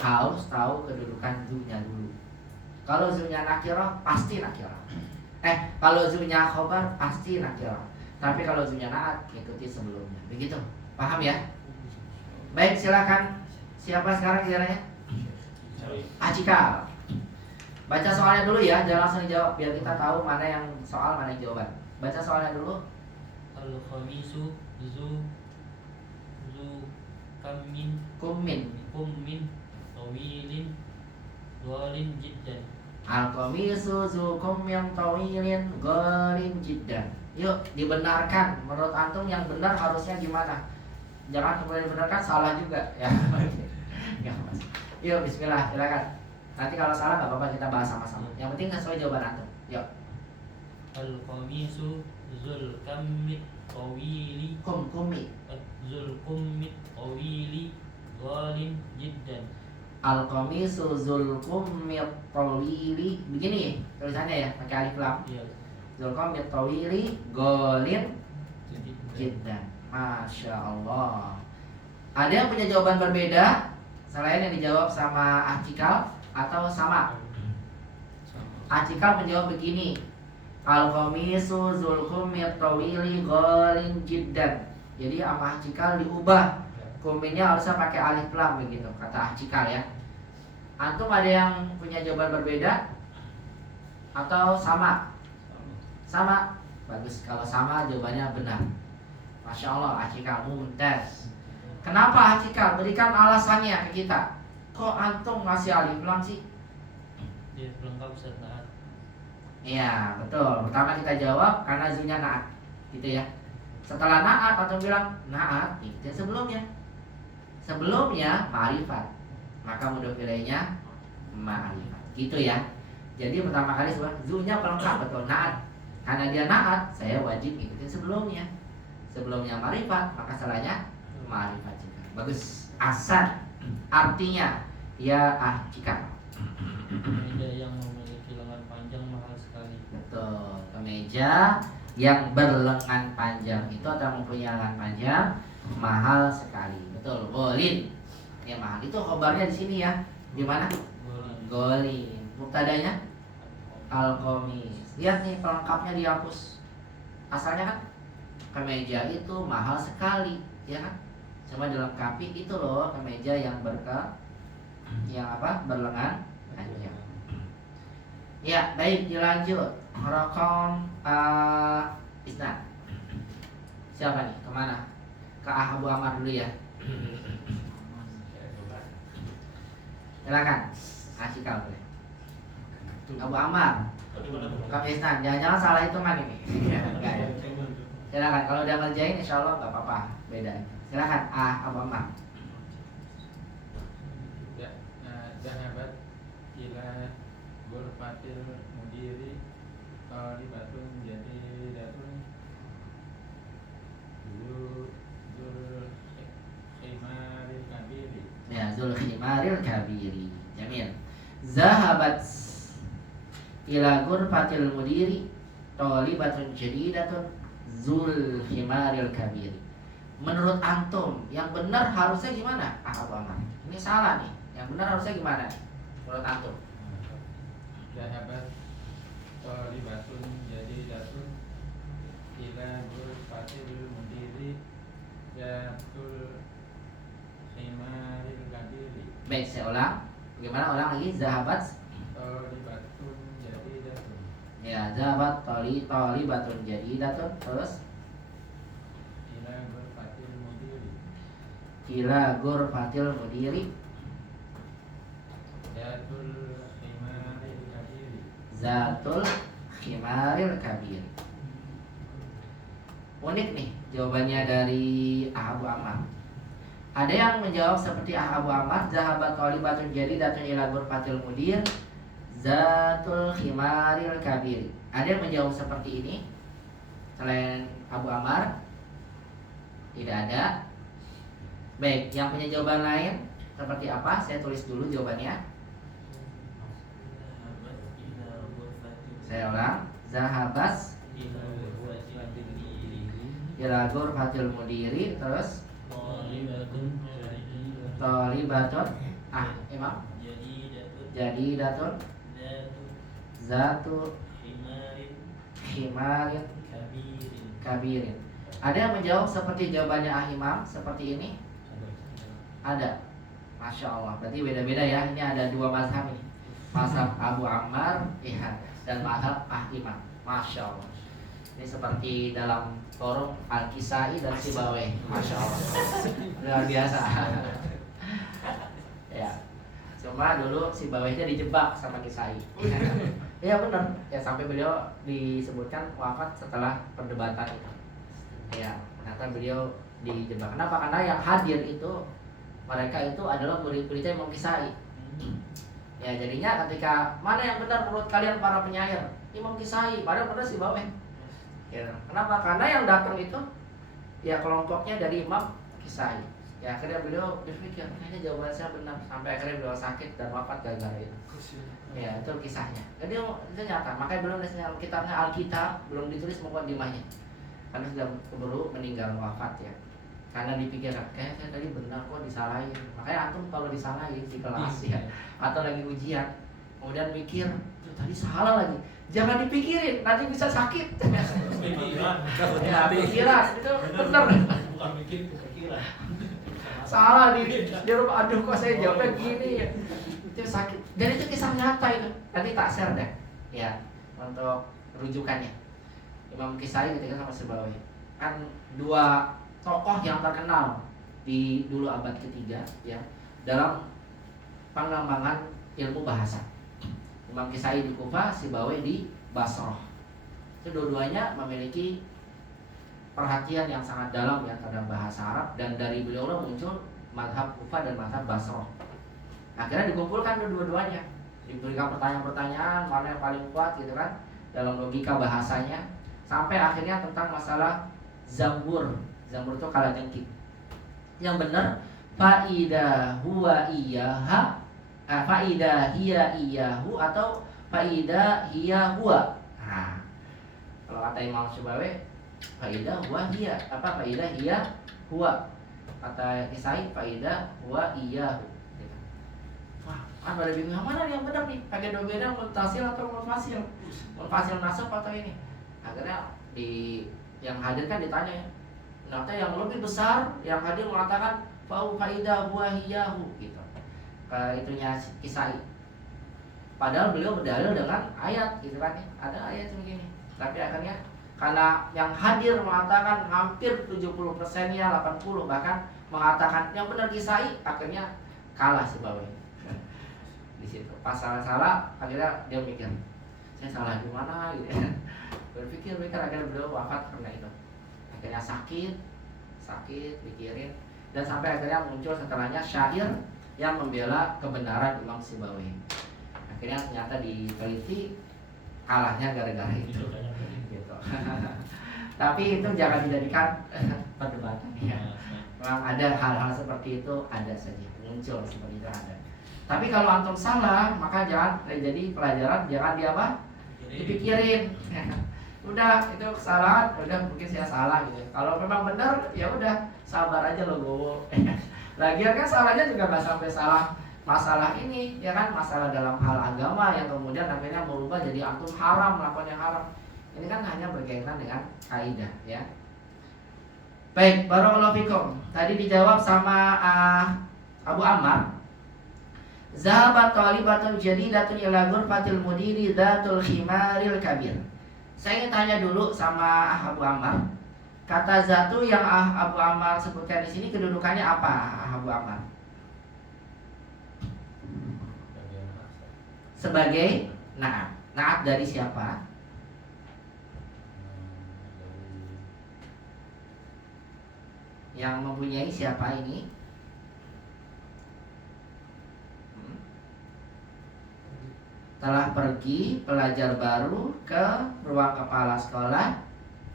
harus tahu kedudukan zunya dulu. Kalau zunya nakirah pasti nakirah. Kalau zunya khobar pasti nakirah. Tapi kalau zunya naat ikuti sebelumnya. Begitu, paham ya? Baik, silakan. Siapa sekarang kiranya? Acikal. Baca soalnya dulu ya, jangan langsung dijawab biar kita tahu mana yang soal, mana yang jawaban. Baca soalnya dulu. Al-khamisu zu kamin Kumin. tawilin dhalin jiddan. Al-qamisu zukum yang tawilin ghalin jiddan. Yuk, dibenarkan. Menurut antum yang benar harusnya gimana? Jangan kemudian dibenarkan salah juga ya. Ya, Mas. Yuk, bismillah, silakan. Nanti kalau salah nggak apa-apa, kita bahas sama-sama. Yang penting sesuai jawaban antum. Yuk. Al-qamisu zul kammit tawili Kumi. zul kummit tawili dhalin jiddan. Al-qamisu zulkum tawili. Begini tulisannya ya, pakai alif lam. Iya. Zulkum tawili golin jiddan. Masya Allah. Ada yang punya jawaban berbeda selain yang dijawab sama Acikal atau sama? Acikal menjawab begini. Al-qamisu zulkum tawili golin jiddan. Jadi sama Acikal diubah. Kuminnya harusnya pakai alif lam begitu kata Acikal ya. Antum ada yang punya jawaban berbeda atau sama? Sama. Bagus, kalau sama jawabannya benar. Masya Allah, Acikal mumtaz. Kenapa Acikal? Berikan alasannya ke kita. Kok antum ngasih alif lam sih? Dia pelengkap Ustaz naat. Iya, betul. Pertama kita jawab karena zunya naat, gitu ya. Setelah naat atau bilang naat, itu sebelumnya. Sebelumnya ma'rifat, maka mudhof ilaihnya ma'rifat. Gitu ya. Jadi pertama kali zunya pelengkap, betul, naat. Karena dia naat, saya wajib ikutin sebelumnya. Sebelumnya ma'rifat, maka salahnya ma'rifat juga. Bagus. Asad artinya ya jika. Kemeja yang memiliki lengan panjang mahal sekali. Betul, kemeja yang berlengan panjang itu atau mempunyai lengan panjang mahal sekali. Betul, golin. Ya mahal. Itu khobarnya di sini ya. Di mana? Golin. Mubtadanya al-qamis. Lihat nih pelengkapnya dihapus. Asalnya kan kemeja itu mahal sekali, ya kan? Cuma dilengkapi itu loh kemeja yang berlengan panjang. Ya, baik, dilanjut. Rokong Isnan. Siapa nih? Kemana? Ke Abu Amar dulu ya. Silakan. Acikal boleh. Abu Amar. Kang Isnan. Jangan-jangan salah hitungan ini. Enggak ya. Silakan. Kalau udah ngerjain, insya Allah nggak apa-apa. Beda. Silakan. Abu Amar. Zahabat ila ghurfatil mudiri talibatun jadidatun zul khimaril kabiri. Ya, zul khimaril kabiri. Jamil. Zahabat ila ghurfatil mudiri talibatun jadidatun zul khimaril kabiri. Menurut antum yang benar harusnya gimana? Abu Amar. Ini salah nih. Yang benar harusnya gimana nih? Menurut antum? Zahabat talibatun jadidatun ila ghurfatil mudiri Baik, saya ulang. Bagaimana ulang lagi? Zahabat. Tolibatun jadidatun. Ya, zahabat tolibatun jadidatun. Terus Ila ghurfatil mudiri. ila ghurfatil mudiri. Datul himaril kabiri. Zatul khimaril kabir. Unik nih jawabannya dari Abu Ammar. Ada yang menjawab seperti Abu Ammar, zahabat thalibatun jadidatun ila ghurfatil mudir zatul khimaril kabir. Ada yang menjawab seperti ini selain Abu Ammar? Tidak ada. Baik, yang punya jawaban lain seperti apa? Saya tulis dulu jawabannya. Zahabat ila ghurfatil Saya ulang. Zahabas ila ghurfatil mudiri. ila ghurfatil mudiri. Terus Thalibatun jadidatun. thalibatun Imam Jadidatun. jadidatun Datu zatu himarin himarin kabirin. kabirin. Ada yang menjawab seperti jawabannya Imam seperti ini? Ada. Masya Allah. Berarti beda-beda ya. Ini ada dua mazhab ini. Mazhab Abu Ammar dan mazhab Imam. Masya Allah. Ini seperti dalam forum Al-Kisai dan Sibawai. Masya Allah. Luar biasa. Ya. Cuma dulu Sibawainya dijebak sama Kisai. Iya benar. Ya sampai beliau disebutkan wafat setelah perdebatan itu. Ya, ternyata beliau dijebak. Kenapa? Karena yang hadir itu mereka itu adalah murid-muridnya Imam Kisai. Ya jadinya ketika mana yang benar menurut kalian para penyair? Imam Kisai, padahal benar Sibawai. Ya, kenapa? Karena yang datang itu ya kelompoknya dari Imam Kisai. Ya akhirnya beliau berpikir kayaknya jawaban saya benar, sampai akhirnya beliau sakit dan wafat gara-gara itu. Ya itu kisahnya. Jadi itu nyata. Makanya belum disebut kitabnya Alkitab belum ditulis mukadimahnya. Karena sudah keburu meninggal wafat ya. Karena dipikirkan kayak saya tadi benar kok disalahin. Makanya antum kalau disalahin di kelas ya atau lagi ujian, kemudian mikir tadi salah lagi. Jangan dipikirin, nanti bisa sakit. Pikiran. Ya, pikiran itu benar. Bukan mikir kepikiran. Salah di rumah, aduh kok saya jawabnya gini ya. Itu sakit. Dan itu kisah nyata itu. Nanti tak share deh. Ya, untuk rujukannya. Imam Kisai ketika sama Sibawai. Kan dua tokoh yang terkenal di dulu abad ketiga ya dalam pengembangan ilmu bahasa. Imam Kisai di Kufah, Sibawai di Basrah. Itu dua-duanya memiliki perhatian yang sangat dalam ya terhadap bahasa Arab, dan dari beliau muncul mazhab Kufah dan mazhab Basrah. Akhirnya dikumpulkan dua-duanya, diberikan pertanyaan-pertanyaan mana yang paling kuat gitu kan dalam logika bahasanya, sampai akhirnya tentang masalah Zambur. Zambur itu kalajengking. Yang benar faida huwa iyaha, faida hiya iyahu atau faida hiya huwa. Nah, kalau kata Imam Sibawai faida huwa hiya, apa faida hiya huwa. Kata Kisai faida huwa iyahu. Gitu. Wah, kan pada bingung mana yang benar nih? Pakai dua beda muntasil atau munfasil? Munfasil nasab atau ini? Akhirnya di yang hadir kan ditanya ya. Ternyata yang lebih besar yang hadir mengatakan faida huwa hiyahu gitu. Itunya Kisai. Padahal beliau berdalil dengan ayat gitu kan ya. Ada ayat begini. Tapi akhirnya karena yang hadir mengatakan hampir 70%-nya 80 bahkan mengatakan yang benar Kisai, akhirnya kalah Sibawai. Di situ. Pas salah-salah akhirnya dia mikir, saya salah di mana gitu ya. Berpikir akhirnya beliau wafat karena itu. Akhirnya sakit, pikirin, dan sampai akhirnya muncul setelahnya syair yang membela kebenaran Imam Sibawai. Akhirnya ternyata diteliti kalahnya gara-gara itu. Gitu. Tapi itu jangan dijadikan perdebatan ya. Memang ada hal-hal seperti itu ada saja, muncul seperti itu ada. Tapi kalau antum salah, maka jangan jadi pelajaran, jangan dipikirin. Udah itu kesalahan, udah mungkin saya salah gitu. Kalau memang benar ya udah sabar aja loh. Lagian kan salahnya juga nggak sampai salah masalah ini ya kan, masalah dalam hal agama yang kemudian akhirnya merubah jadi antum haram melakukan yang haram. Ini kan hanya berkaitan dengan kaidah ya. Baik, barakallahu fikum. Tadi dijawab sama Abu Ammar. Zahabat thalibatun jadidatun ila ghurfatil mudiri dzatul khimaril kabir. Saya ingin tanya dulu sama Abu Ammar. Kata zatu yang Abu Ammar sebutkan di sini kedudukannya apa, Abu Ammar? Sebagai naat. Naat dari siapa? Yang mempunyai siapa ini? Telah pergi pelajar baru ke ruang kepala sekolah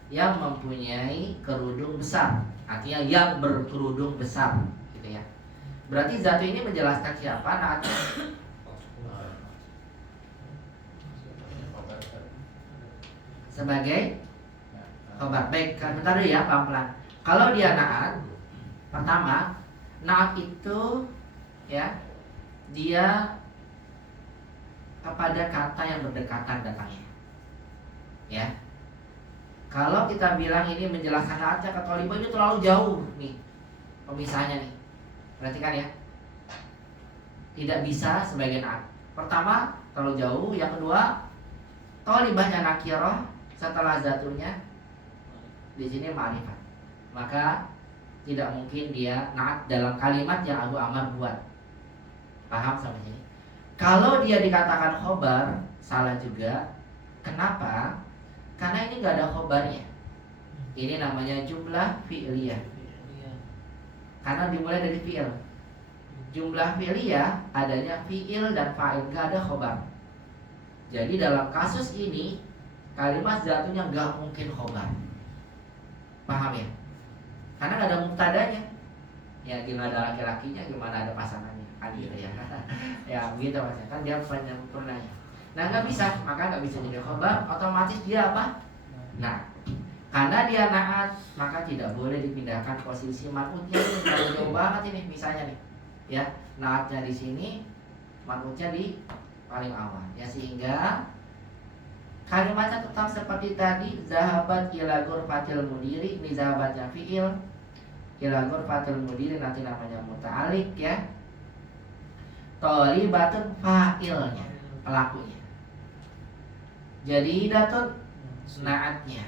yang mempunyai kerudung besar. Artinya yang berkerudung besar, gitu ya. Berarti zatu ini menjelaskan siapa naatnya? Sebagai khobar. Baik, bentar dulu ya, pelan-pelan. Kalau dia naat, pertama, naat itu ya, dia kepada kata yang berdekatan datangnya. Ya. Kalau kita bilang ini menjelaskan naatnya ke thalibah, itu terlalu jauh nih pemisahnya nih. Perhatikan ya. Tidak bisa sebagai naat. Pertama, terlalu jauh. Yang kedua, thalibahnya nakirah, setelah zatunya di sini ma'rifat. Maka tidak mungkin dia naat dalam kalimat yang Abu Ammar buat. Paham sampai sini? Kalau dia dikatakan khobar, salah juga. Kenapa? Karena ini gak ada khobarnya. Ini namanya jumlah fi'liyah. Karena dimulai dari fi'il. Jumlah fi'liyah adanya fi'il dan fa'il, gak ada khobar. Jadi dalam kasus ini kalimat zatunya gak mungkin khobar. Paham ya? Karena gak ada mubtadanya. Ya gimana ada laki-lakinya, gimana ada pasangannya. Kan gitu ya. Ya begitu Mas. Kan dia penyempurnanya. Nah nggak bisa, maka nggak bisa jadi khobar. Otomatis dia apa? Nah, karena dia naat, maka tidak boleh dipindahkan posisi man'utnya. Ini terlalu jauh banget ini misalnya nih. Ya, naatnya di sini, man'utnya di paling awal. Ya sehingga kalimatnya tetap seperti tadi. Zahabat ila ghurfatil mudiri. Ini zahabatnya fi'il. Ila ghurfatil mudiri nanti namanya muta'alik ya. Thalibatun fa'ilnya, pelakunya. Jadi datun naatnya.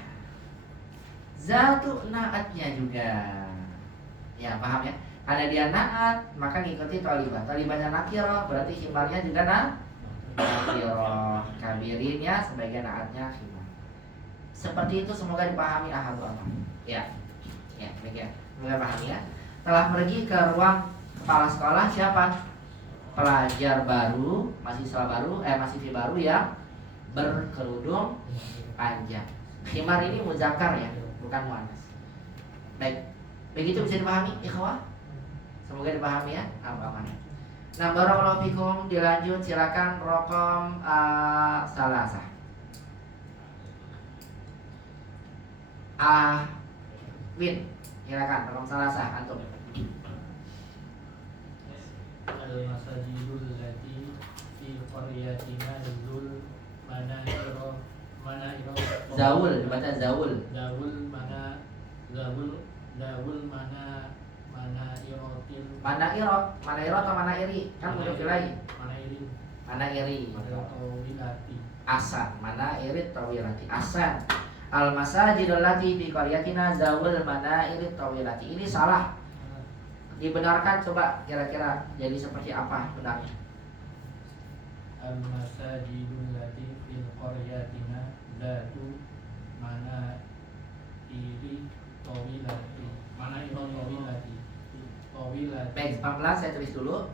Zatu naatnya juga. Ya paham ya? Karena dia naat, maka ngikuti thalibah. Thalibahnya nakirah, berarti khimarnya juga nakirah. Kabirinnya sebagai naatnya khimar. Seperti itu semoga dipahami Abu Ammar. Ya. Ya, demikian. Semoga pahami ya. Telah pergi ke ruang kepala sekolah siapa? Pelajar baru, mahasiswa baru yang berkerudung panjang. Khimar ini muzakkar ya, bukan muannas. Baik, begitu bisa dipahami, ikhwah? Semoga dipahami ya, apa-apa. Nah, barakallahu fikum, dilanjut silakan rokom salasah. Win, silakan rokom salasah antum. Al-masajidul lati fi qaryatina zul manairo Zaul, dibaca zaul. Zawul mana irotil Mana iro atau mana iri? Kan udah pilih. Mana iri. tawilati Asan, mana iri tawilati. Asan. Al masajidul lati fi qaryatina zaul mana iri tawilati. Ini salah. Dibenarkan coba kira-kira jadi seperti apa benarnya? al-masajidul lati fil qaryatina zatu mana iri tawilati Baik, pelan-pelan saya tulis dulu.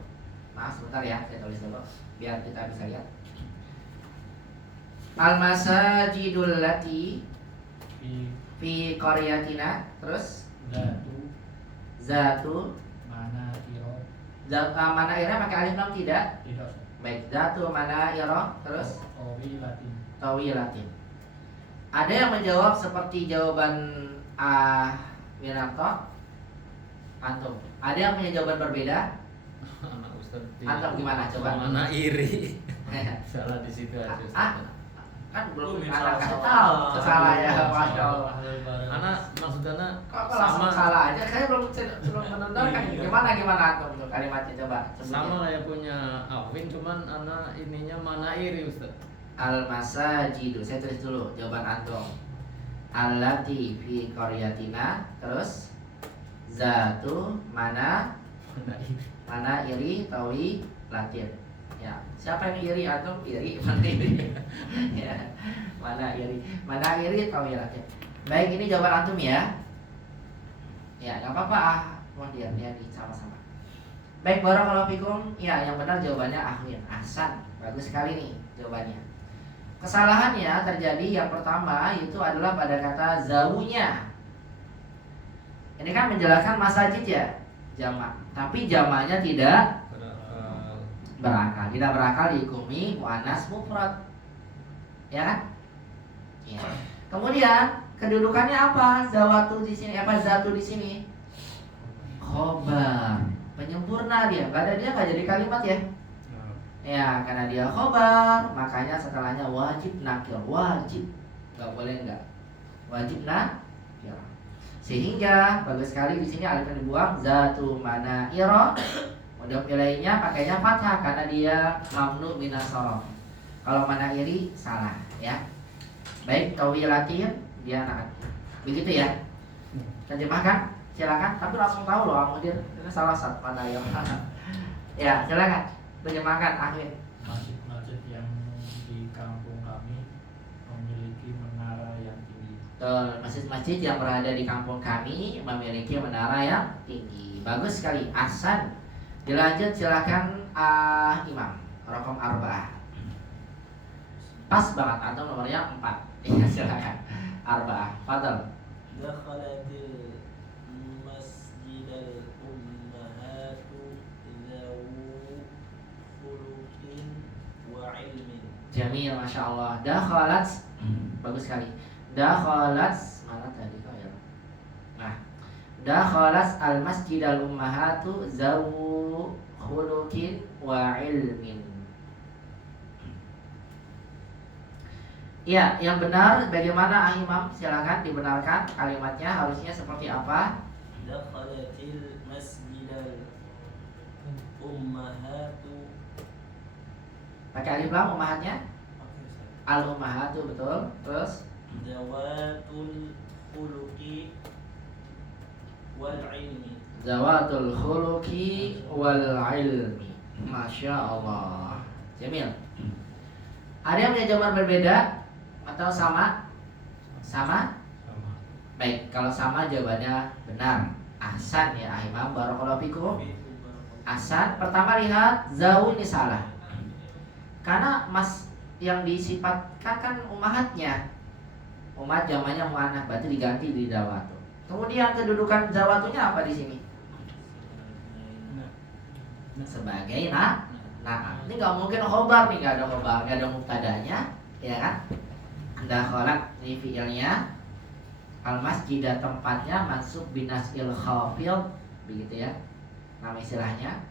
Maaf sebentar ya, saya tulis dulu biar kita bisa lihat. Al-masajidul lati fi qaryatina, terus zatu mana iro mana ira pakai alif lam tidak? tidak Baik, zatu mana ira, terus tawilatin tawilatin. Ada yang menjawab seperti jawaban Winarto? Antum. Ada yang punya jawaban berbeda? Anak Ustaz Antum gimana coba? Mana iri? Salah di situ aja Ustaz. kan belum Belum, anak salah. tahu salah ya, Salah. masya Allah. Karena maksudnya Kok langsung salah aja? Saya belum mendengarkan. Iya. Gimana antum tuh kalimatnya coba sebutin. sama kayak punya Alvin, cuman anak ininya mana iri Ustaz. Al masajidu. Saya tulis dulu jawaban antum. Allati fi qaryatina, terus zatu mana iri tawi latin. Ya, siapa yang iri antum? Iri mana iri? Ya. Mana iri tawi latin. Baik, ini jawaban antum ya. Ya, nggak apa-apa. Wah, dia nih sama-sama. Baik, barakallahu fikum. Ya, yang benar jawabannya Ahwin. Ahsan. Bagus sekali nih jawabannya. Kesalahannya terjadi yang pertama itu adalah pada kata zawunya. Ini kan menjelaskan masajid ya, jamak. Tapi jamaknya tidak berakal. Tidak berakal dihukumi muannas mufrad. Ya kan? Ya. Kemudian kedudukannya apa? Zawatu di sini apa zatu di sini? Khobar. Penyempurna dia. Enggak ada dia enggak jadi kalimat ya. Ya, karena dia khobar, makanya setelahnya wajib nakir, wajib, nggak boleh nggak, wajib nakir. Sehingga bagus sekali di sini alif yang dibuang, zatu mana iro, mudhof ilaihnya pakainya fathah karena dia mamnu minas shorof. Kalau mana iri salah ya. Baik, tawilatin dia anak. Begitu ya. Terjemahkan, silakan. Tapi langsung tahu loh, Mudir ini salah satu mana yang ya, silakan. Terjemahkan akhir. Masjid-masjid yang di kampung kami memiliki menara yang tinggi. Masjid-masjid yang berada di kampung kami memiliki menara yang tinggi. Bagus sekali, ahsan. Dilanjut silakan Imam. Raqam 4. Pas banget atau nomornya 4. Ya, silakan. 4. Fadal. Dakhalatil masjidal ummahatu zawu khuluqin wa ilmin. Jamil, masya Allah. Dakhalat. Bagus sekali. Dakhalat. Mana tadi kok ya? Nah, dakhalat al masjidal ummahatu zawu khuluqin wa ilmin. Ya, yang benar bagaimana Imam? Silakan dibenarkan kalimatnya harusnya seperti apa? Dakhalatil masjidal ummahatu. Pakai alif lam ummahatnya? Al ummahatu betul. Terus Zawatul khuluqi wal ilmi. zawatul khuluqi wal ilmi. Masya Allah. Jamil. Ada yang punya jawaban berbeda atau sama? Sama? Baik, kalau sama jawabannya benar. Ahsan ya Imam, barakallahu fikum. Ahsan. Pertama lihat zau ini salah. Karena mas yang disifatkan kan ummahatnya. Ummat jamannya muannats, berarti diganti di zawatu. Kemudian kedudukan zawatunya apa di sini? Sebagai nah. Ini nggak mungkin khobar nih, nggak ada khobar, nggak ada mubtadanya, ya kan? Dakhalat ini fiilnya, al masjidah tempatnya mansub binasil khafid, begitu ya, nama istilahnya.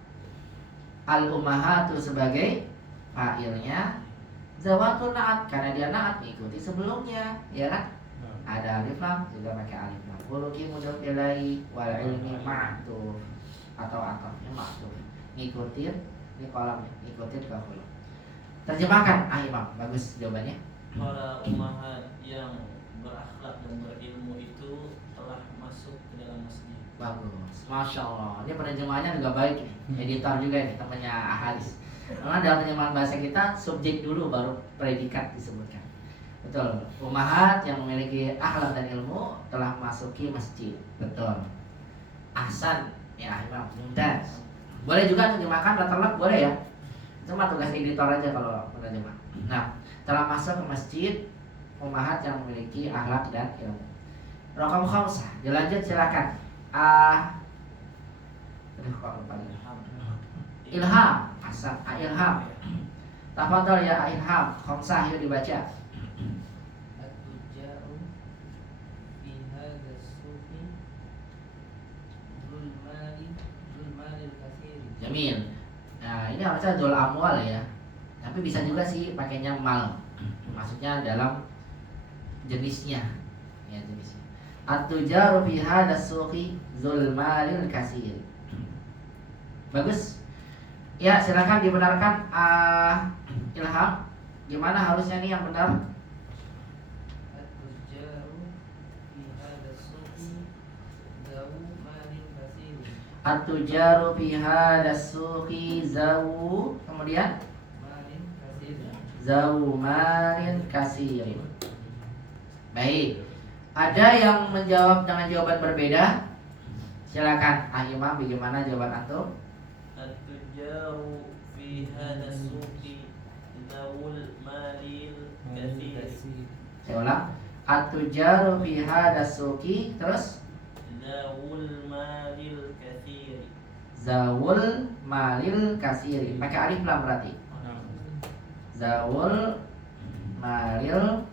Al ummahatu sebagai fa'ilnya, zawatun naat karena dia naat mengikuti sebelumnya, ya kan? Ada alif lam juga pakai alif lam. Khuluqi mudhof ilaihi wal ilmi ma'tuf atau atafnya ma'tuf. Ngikutin ini kolamnya, ngikutin ke hulu. Terjemahkan Imam, bagus jawabannya. Para ummahat yang berakhlak dan berilmu itu telah masuk ke dalam masjid. Bagus, masya Allah. Ini penerjemahannya juga baik nih. Editor juga nih temannya Ahalis. Karena dalam terjemahan bahasa kita subjek dulu baru predikat disebutkan. Betul. Ummahat yang memiliki akhlak dan ilmu telah masuki masjid. Betul. Ahsan ya Imam. Mumtaz. Boleh juga terjemahkan letterlock boleh ya. Cuma tugas editor aja kalau penerjemah. Nah, telah masuk ke masjid ummahat yang memiliki akhlak dan ilmu. Raqam 5. Dilanjut silakan. Aduh kok lupa Ilham. Ahsan. Ilham. Tafadhol ya Ilham. 5 yuk dibaca. At-tujjaru fi hadha as-suqi dzul malil katsir. Jamil. Nah, ini harusnya dzul amwal ya. Tapi bisa juga sih pakainya mal. Maksudnya dalam jenisnya, ya jenisnya. At-tujaru fi hadas suqi dzul malil kasir. Bagus. Ya, silakan dibenarkan Ilham. Gimana harusnya nih yang benar? At-tujaru fi hadas suqi zawu, kemudian zawu malin kasirin. Baik. Ada yang menjawab dengan jawaban berbeda? Silakan, Imam, bagaimana jawaban antum? At-tujaru fi hadha suqi dzawul malil katsir. Saya ulang. At-tujaru fi hadas suqi, terus Zawul malil katsir. zawul malil kasiri. Pakai alif lam berarti. Zawul malil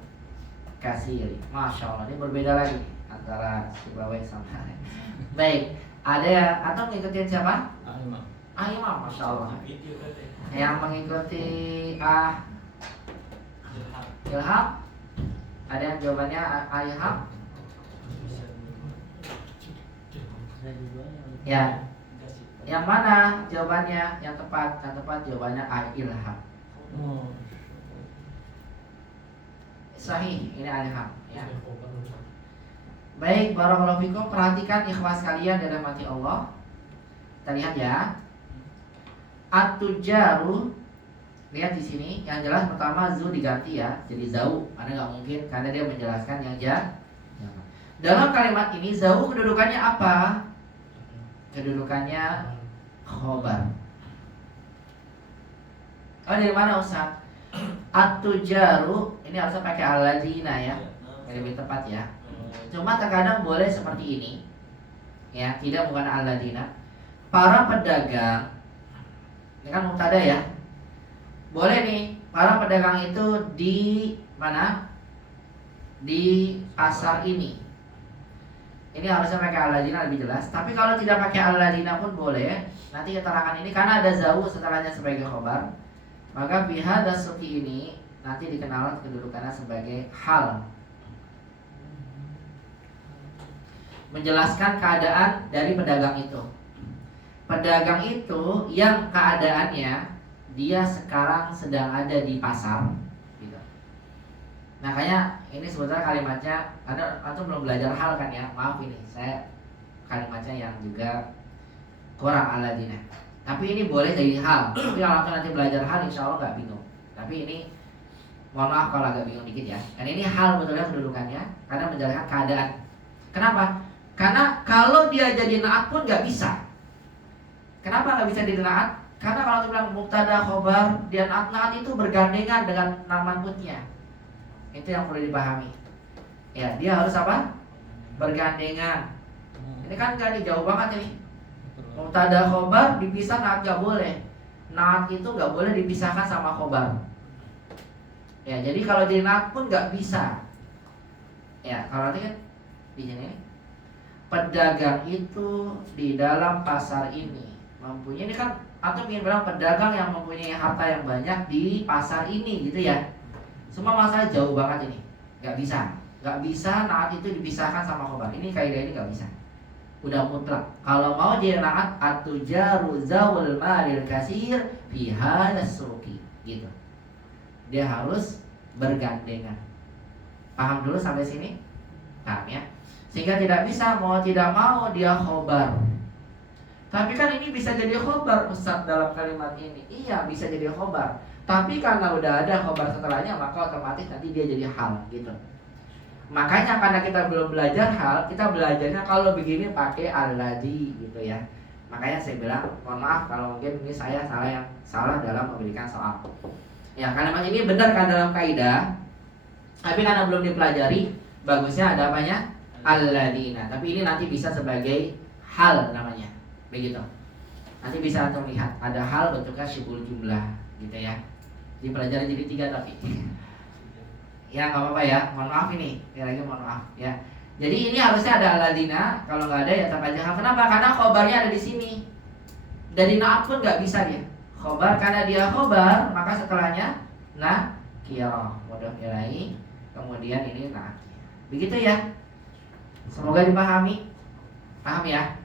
kasiri. Masya Allah, ini berbeda lagi antara Sibawai sama. Baik, ada yang atau ngikutin siapa? Imam. Imam, Masya Allah. Video tadi. Yang mengikuti Ilham. Ada yang jawabannya Ilham? Ya. Yang mana jawabannya yang tepat? Yang tepat jawabannya Ilham. Sahih, ini Ilham ya. Baik, barakallahu fikum. Perhatikan ikhwas kalian dalam hati Allah. Kita lihat ya. At-tujaru, lihat di sini. Yang jelas pertama zu diganti ya, jadi zau. Karena nggak mungkin, karena dia menjelaskan yang dalam kalimat ini zau kedudukannya apa? Kedudukannya khobar. Oh, dari mana Ustaz? At-tujaru ini harusnya pakai alladzina ya. Yang lebih tepat ya. Cuma terkadang boleh seperti ini. Ya, tidak bukan alladzina. Para pedagang. Ini kan mubtada ya. Boleh nih, para pedagang itu di mana? Di pasar ini. Ini harusnya pakai alladzina lebih jelas. Tapi kalau tidak pakai alladzina pun boleh. Nanti keterangan ini karena ada zau setelahnya sebagai khobar, maka pihak dasuki ini nanti dikenal kedudukannya sebagai hal. Menjelaskan keadaan dari pedagang itu. Pedagang itu yang keadaannya dia sekarang sedang ada di pasar. Makanya ini sebetulnya kalimatnya, karena antum belum belajar hal kan ya, maaf ini saya kalimatnya yang juga kurang alladzina. Tapi ini boleh jadi hal. Tapi kalau antum nanti belajar hal, insya Allah nggak bingung. Tapi ini mohon maaf kalau agak bingung dikit ya. Dan ini hal betulnya kedudukannya, karena menjelaskan keadaan. Kenapa? Karena kalau dia jadi naat pun nggak bisa. Kenapa nggak bisa jadi naat? Karena kalau antum bilang mubtada khobar, dia naat itu bergandengan dengan nama man'utnya. Itu yang perlu dipahami. Ya, dia harus apa? Bergandengan. Ini kan gak jauh banget ini. Mubtada khobar dipisah naat gak boleh. Naat itu gak boleh dipisahkan sama khobar. Ya, jadi kalau jadi naat pun gak bisa. Ya, kalau nanti kan di sini pedagang itu di dalam pasar ini mempunyai, ini kan atau ingin bilang pedagang yang mempunyai harta yang banyak di pasar ini gitu ya. Semua masalah jauh banget ini, nggak bisa naat itu dipisahkan sama khobar. Ini kaidah ini nggak bisa, udah mutlak. Kalau mau jadi naat at-tujaru zawul malil kasir fi hadas suqi gitu. Dia harus bergandengan. Paham dulu sampai sini? Paham ya? Sehingga tidak bisa mau tidak mau dia khobar. Tapi kan ini bisa jadi khobar Ustaz dalam kalimat ini. Iya, bisa jadi khobar. Tapi karena udah ada khobar setelahnya, maka otomatis nanti dia jadi hal gitu. Makanya karena kita belum belajar hal, kita belajarnya kalau begini pakai alladzi gitu ya. Makanya saya bilang, mohon maaf kalau mungkin ini saya salah dalam memberikan soal. Ya, kalimat ini benar kan dalam kaidah. Tapi karena belum dipelajari, bagusnya ada apanya? Alladzina. Tapi ini nanti bisa sebagai hal namanya. Begitu. Nanti bisa antum lihat ada hal bentuknya syibul jumlah gitu ya. Dipelajari jadi 3 tapi ya nggak apa-apa ya, mohon maaf ini lagi mohon maaf ya. Jadi ini harusnya ada alladzina, kalau nggak ada ya tetap aja hal. Kenapa? Karena khobarnya ada di sini. Dari naat pun nggak bisa dia khobar, karena dia khobar maka setelahnya kira mudhof ilaih, kemudian ini naatnya. Begitu ya. Semoga dipahami. Paham ya?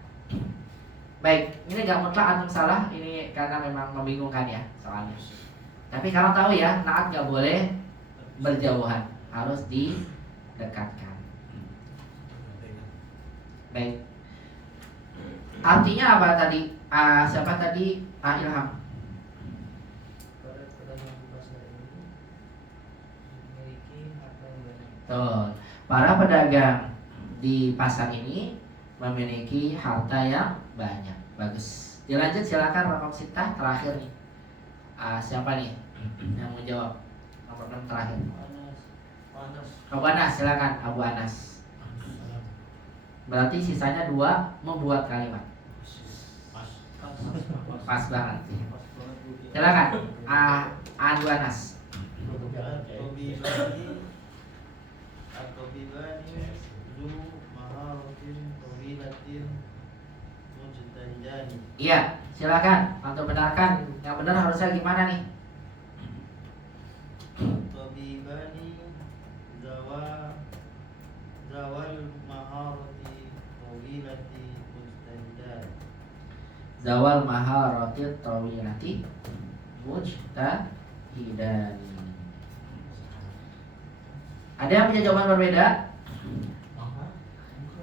Baik, ini gak mutlak antum salah, ini karena memang membingungkan ya soalnya. Tapi kalau tahu ya, naat gak boleh berjauhan, harus didekatkan. Baik. Artinya apa tadi? Siapa tadi? Ilham. Para pedagang pasar ini memiliki harta yang banyak. Tuh, para pedagang di pasar ini memiliki harta yang banyak. Bagus. Dilanjut silakan Rokok Sita terakhir nih. Siapa nih yang mau jawab? Nomor 6 terakhir. Abu Anas, silakan Abu Anas. Berarti sisanya 2 membuat kalimat. Pas banget. Silakan. Abu Anas. At-tabibani zu maharatin tawilatin mujtahidani. Iya, silakan. Untuk benarkan. Yang benar harusnya gimana nih? Tabibani zawal maharati tawilati mujtahidan. Zawal maharati tawilati mujtahidan. Ada yang punya jawaban berbeda?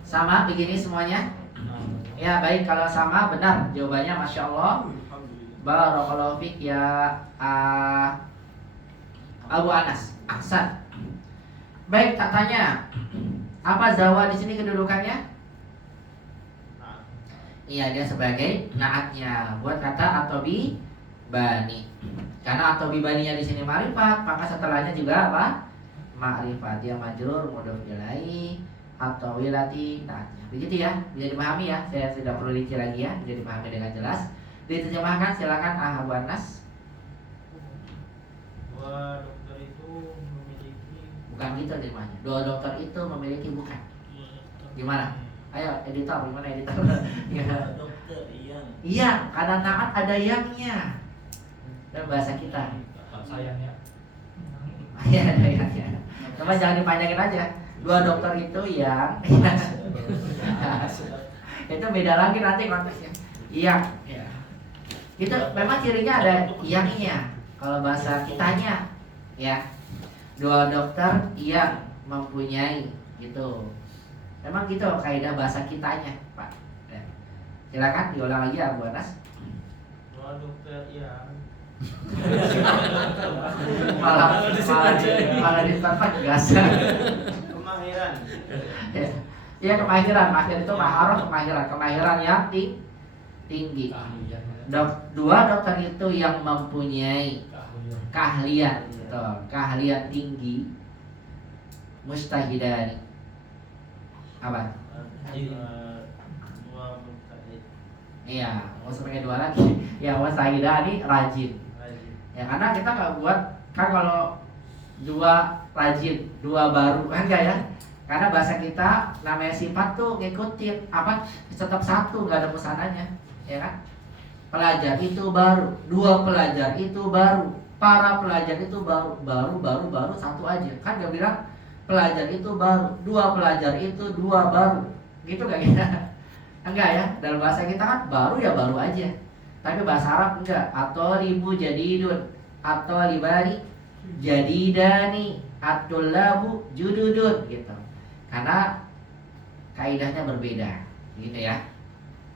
Sama begini semuanya? Ya baik, kalau sama benar jawabannya, Masya Allah. Barakallahu fiik ya Abu Anas. Ahsan. Baik, tak tanya. Apa zawa di sini kedudukannya? Iya, dia sebagai naatnya buat kata atobi bani. Karena atobi baninya di sini ma'rifat, maka setelahnya juga apa? Ma'rifat. Dia majrur mudhof ilaih atau wilati naatnya. Begitu ya, bisa dipahami ya. Saya tidak perlu rinci lagi ya, bisa dipahami dengan jelas. Diterjemahkan silakan Abu Anas. Dua dokter itu memiliki Bukan gitu terjemahnya. 2 dokter itu memiliki bukan. Gimana? Ayo editor, gimana editor? Ya. Dokter yang Iya, karena naat ada yangnya. Dan bahasa kita. Sayangnya. Iya, ada yangnya. Coba jangan dipanjangin aja. 2 dokter itu yang itu beda lagi nanti konteksnya. Iya, ya. Itu memang cirinya ada yangnya. Kalau bahasa kitanya, ya. 2 dokter yang mempunyai gitu. Memang gitu kaidah bahasa kitanya, Pak. Ya. Silakan diulang lagi Abu Anas. dua dokter yang malah ditempat gas. kemahiran Iya, kemahiran. Mahir itu maharah, kemahiran yang tinggi. Dua dokter itu yang mempunyai keahlian, betul, keahlian tinggi. Mujtahidani. Apa? dua mujtahid Iya, mau sebagai 2 lagi. Ya, mujtahidani rajin. Ya, karena kita nggak buat kan kalau 2 rajin, 2 baru kan enggak ya? Karena bahasa kita namanya sifat tuh ngikutin apa tetap satu, nggak ada pesanannya, ya kan? Pelajar itu baru, 2 pelajar itu baru, para pelajar itu baru satu aja. Kan dia bilang pelajar itu baru, 2 pelajar itu 2 baru, gitu nggak kita? Enggak ya? Dalam bahasa kita kan baru ya baru aja. Tapi bahasa Arab enggak. At-thalibu jadidun, at-thalibani jadidani, at-tullabu jududun gitu. Karena kaidahnya berbeda, gitu ya.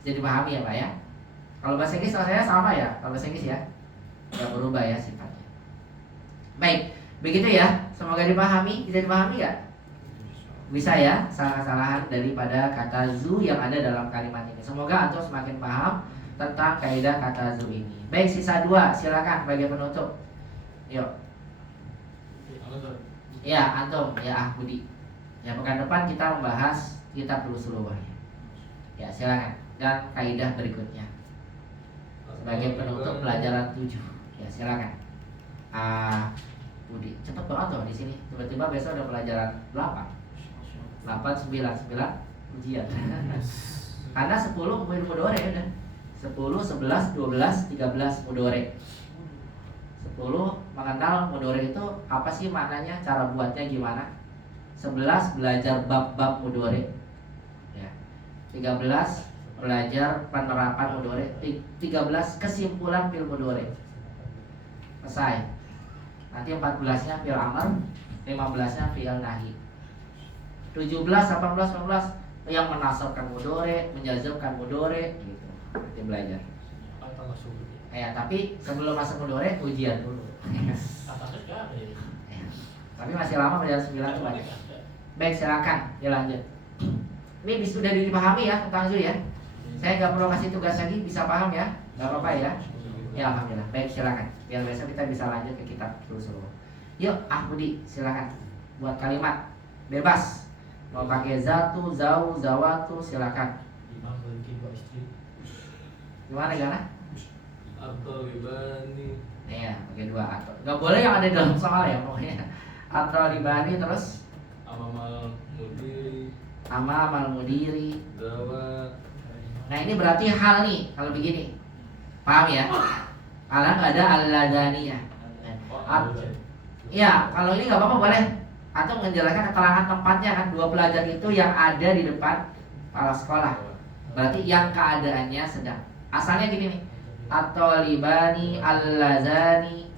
Jadi pahami ya Pak ya. Kalau bahasa Inggris saya sama ya. Kalau bahasa Inggris ya nggak berubah ya sifatnya. Baik, begitu ya. Semoga dipahami. Bisa dipahami ya? Bisa ya. Salah-kesalahan daripada kata zu yang ada dalam kalimat ini. Semoga antum semakin paham tentang kaidah kata zu ini. Baik, sisa 2. Silakan bagi penutup. Yuk. Ya, antum ya Budi. Ya, pekan depan kita membahas kitab Rusuluh. Ya, silakan. Dan kaidah berikutnya. Sebagai penutup pelajaran 7. Ya, silakan. Budi, cepet banget loh di sini. Tiba-tiba besok udah pelajaran 8, 9 ujian. Karena 10 mudore udah. 10, 11, 12, 13 mudore. 10, mengenal mudhari itu apa sih maknanya, cara buatnya gimana. 11 belajar bab-bab mudhari. Ya. 13 belajar penerapan mudhari. 13 kesimpulan fil mudhari. Selesai. Nanti 14-nya fil amr, 15-nya fil nahi. 17, 18, 19 yang menasabkan mudhari, menjazmkan mudhari gitu. Nanti belajar. Atau masuk Ya, tapi sebelum masuk mudhari ujian dulu. kata kerja ya. Ya. Tapi masih lama belajar 9 itu banyak. Baik, silakan dilanjut. Ini sudah dipahami ya tentang Zu ya. Saya nggak perlu kasih tugas lagi, bisa paham ya? Nggak apa-apa ya? Ya alhamdulillah. Baik, silakan. Biar besok kita bisa lanjut ke kitab terus. Yuk, Budi, silakan. Buat kalimat bebas. Mau pakai zatu, zau, zawatu, silakan. Imam memiliki 2 istri. Gimana? Atau libani. Ya, pakai 2 atau. Nggak boleh yang ada di dalam soal ya pokoknya. Atau libani terus Amamal mudiri. amal mudiri. Dawa. Nah ini berarti hal nih kalau begini, paham ya? Alang ada al-ladaniyah. Ya kalau ini nggak apa-apa boleh. Atau menjelaskan keterangan tempatnya kan, 2 pelajar itu yang ada di depan kepala sekolah. Berarti yang keadaannya sedang. Asalnya gini nih. At-talibani al-lazani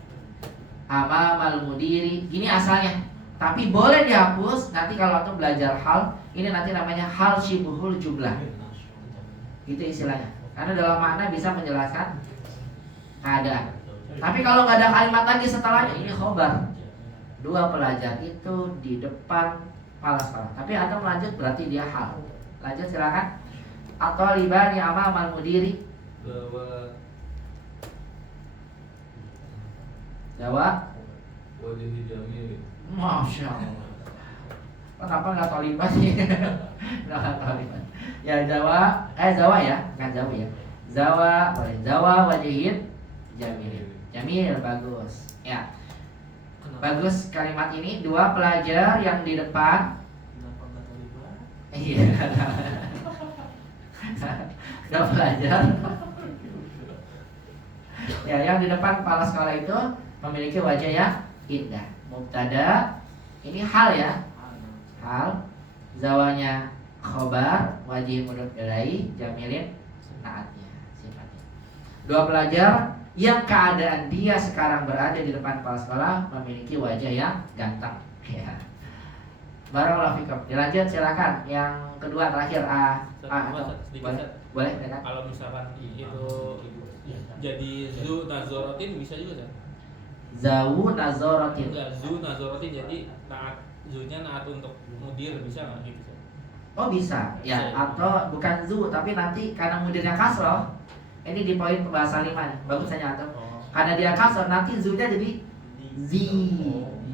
amamal mudiri. Gini asalnya. Tapi boleh dihapus nanti kalau antum belajar hal. Ini nanti namanya hal syibuhul jumlah. Itu istilahnya. Karena dalam makna bisa menjelaskan keadaan. Tapi kalau nggak ada kalimat lagi setelahnya, ini khobar. 2 pelajar itu di depan kepala sekolah. Tapi antum lanjut berarti dia hal. Lanjut silakan. Atau libani amamal mudiri. Dawa. Jawab. Wajhi jamil. Masya Allah. Kenapa nggak toliban sih? Nggak toliban. Ya Jawa, Jawa ya, bukan Jawa ya. Jawa, boleh. Jawa wajihin jamil. Jamil bagus. Ya. Bagus kalimat ini. 2 pelajar yang di depan. Kenapa nggak terlibat? Iya. 2 pelajar. Ya, yang di depan kepala sekolah itu memiliki wajah yang indah. Mubtada ini hal ya. Hal. Zawanya khobar, wajih mudhof ilaihi, jamilin naatnya, sifatnya. 2 pelajar yang keadaan dia sekarang berada di depan kepala sekolah memiliki wajah yang ganteng. Ya. Barakallahu fikum. Dilanjut silakan. Yang kedua terakhir atau boleh ya kan? Kalau misalkan itu jadi zu nazorotin bisa juga kan? Zawu nazaratin. Enggak, zu nazorotin jadi naat, zunya naat untuk mudir bisa nggak gitu? Oh bisa, ya. Atau bukan zu, tapi nanti karena mudirnya kasroh. Ini di poin pembahasan 5 nih. Bagus aja atau karena dia kasroh nanti zunya jadi zi.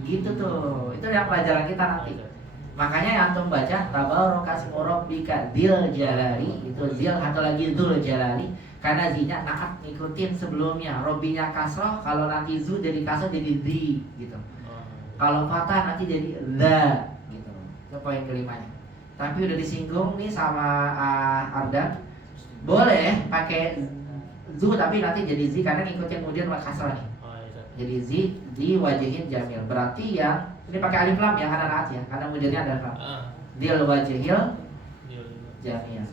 Gitu tuh. Itu yang pelajaran kita nanti. Makanya yang antum baca tabarakasmu rabbika dzil jalali, itu zil atau lagi dzul jalali karena zinya naat ngikutin sebelumnya. Robbinya kasroh, kalau nanti zu jadi kasroh jadi zi gitu. Kalau fathah nanti jadi the gitu. Itu poin kelimanya. Tapi udah disinggung nih sama Ardan. Boleh pakai zu tapi nanti jadi zi karena ngikutin mudir kasroh nih. Jadi zi wajihin jamil. Berarti ya ini pakai alif lam ya karena naat ya, karena mudirnya ada lam. Dil wajihil jamil.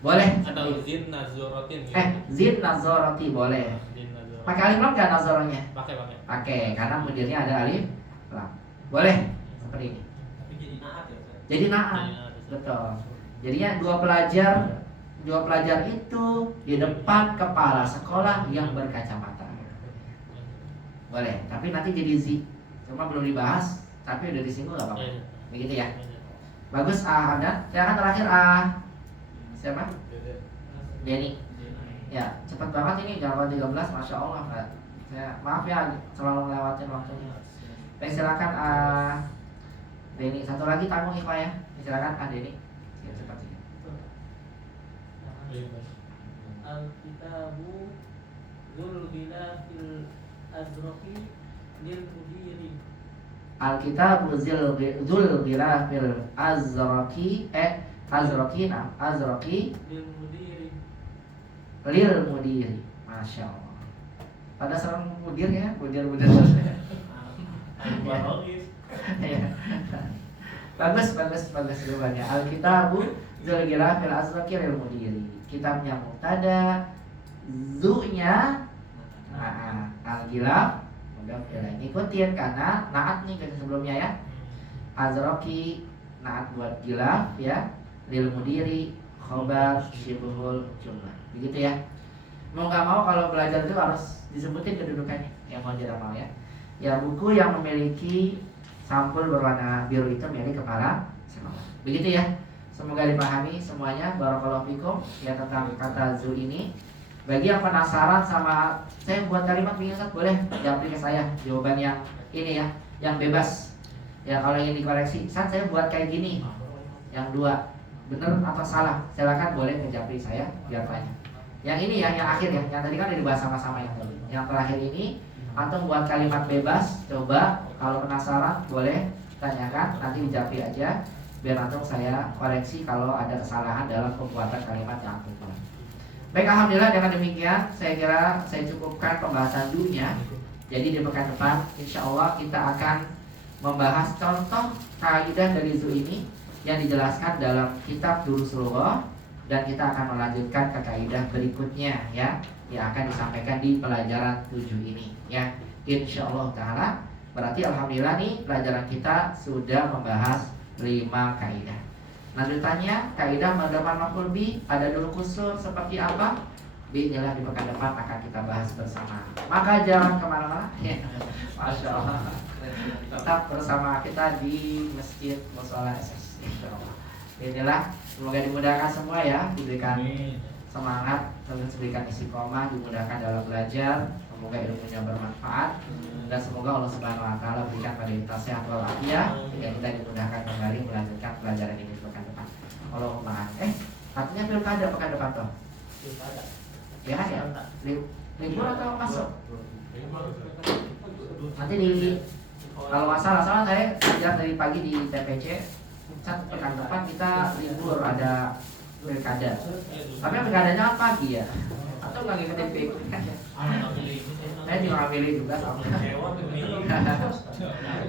Boleh. Atau zin nazorotin gitu. Zin nazoroti boleh. Zin nazorotin. Pakai alif lam nggak nazoronya? Pakai. Pakai karena mudirnya ada alif lam. Boleh seperti ini. Tapi jadi naat ya Ustaz? Jadi naat. Betul. Jadinya 2 pelajar itu di depan kepala sekolah yang berkacamata. Boleh, tapi nanti jadi zi. Cuma belum dibahas, tapi udah disinggung nggak apa-apa. Begitu ya. Bagus, Anda. Silakan terakhir, siapa? Denny. Ya, cepat banget ini jawaban 13, masya Allah. Saya maaf ya, selalu ngelewatin waktunya. Baik, silakan, Denny. Satu lagi tamu ikhwah ya. Silakan, Denny. Cepat sih. Al-kitabu dzul bilafil azraqi lil mudiri. Al-kitabu dzul bilafil azraqi Lil mudiri. lil mudiri. Masya Allah. pada serang mudir ya, mudir. Ya. Bagus jawabannya. Al-kitabu Dzul Ghilaf fil Azraqi lil mudiri. Kitabnya mubtada, zu-nya al-ghilaf mudhaf ilaih. Ikutin karena naat nih kayak sebelumnya ya. Azraqi naat buat ghilaf ya, lil mudiri khobar syibhul jumlah. Begitu ya. Mau nggak mau kalau belajar itu harus disebutin kedudukannya. Yang mau tidak mau ya. Ya, buku yang memiliki sampul berwarna biru itu milik kepala sekolah. Begitu ya. Semoga dipahami semuanya. Barakallahu fikum ya tentang kata zu ini. Bagi yang penasaran sama saya buat kalimat begini Ustaz, boleh japri ke saya jawaban yang ini ya, yang bebas. Ya kalau ingin dikoreksi, Ustaz saya buat kayak gini. Yang dua, benar atau salah? Silakan boleh ke japri saya biar tanya. Yang ini ya, yang akhir ya. Yang tadi kan udah dibahas sama-sama yang tadi. Yang terakhir ini atau buat kalimat bebas, coba kalau penasaran boleh tanyakan, nanti dijawab aja biar nanti saya koreksi kalau ada kesalahan dalam pembuatan kalimat yang aku buat. Baik, alhamdulillah dengan demikian saya kira saya cukupkan pembahasan dunia. Jadi di pekan depan insya Allah kita akan membahas contoh kaidah dari zu ini yang dijelaskan dalam kitab Durusul Lughah, dan kita akan melanjutkan ke kaidah berikutnya ya, yang akan disampaikan di pelajaran 7 ini ya, insyaallah taala. Berarti alhamdulillah nih pelajaran kita sudah membahas 5 kaidah. Lanjutannya kaidah madhaman maf'ul bi, ada dulu kusur seperti apa? Inilah di pekan depan akan kita bahas bersama. Maka jangan kemana-mana ya. Masya Allah. Tetap bersama kita di Masjid Mushola SS insyaallah. Inilah, semoga dimudahkan semua ya, diberikan semangat, terus diberikan istiqomah, dimudahkan dalam belajar, semoga ilmunya bermanfaat, dan semoga Allah Subhanahu wa taala berikan pada kita sehat walafiat sehingga kita dimudahkan kembali melanjutkan pelajaran ini pekan depan. Allahumma artinya pilkada pekan depan toh. Pilkada. Ya kan ya? Libur atau masuk? Nanti di kalau masalah saya ajar dari pagi di TPC. Pekan depan kita libur, ada pilkada. Tapi pilkadanya kan pagi ya? Atau nggak ngikutin pilkada? Saya juga pilih juga sama.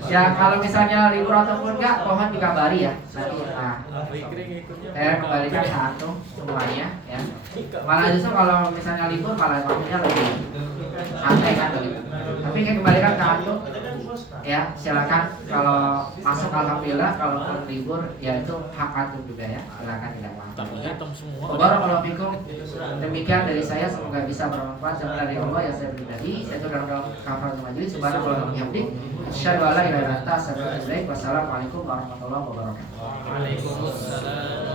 Ya kalau misalnya libur ataupun enggak, mohon dikabari ya. Nanti saya kembalikan satu semuanya ya. Malah justru kalau misalnya libur malah waktunya lebih santai kan gitu. Tapi saya kembalikan ke antum. Ya, silakan kalau masuk alhamdulillah, kalau libur ya itu hak antum juga ya. Silakan tidak apa-apa. Barakallahu fikum. Demikian dari saya, semoga bisa bermanfaat dari Allah yang saya beri tadi. Saya tuh dalam kafaratul majelis subhanallah wa bihamdihi asyhadu an la ilaha illa anta astaghfiruka wa atubu ilaik. Wassalamualaikum warahmatullahi wabarakatuh. Waalaikumsalam.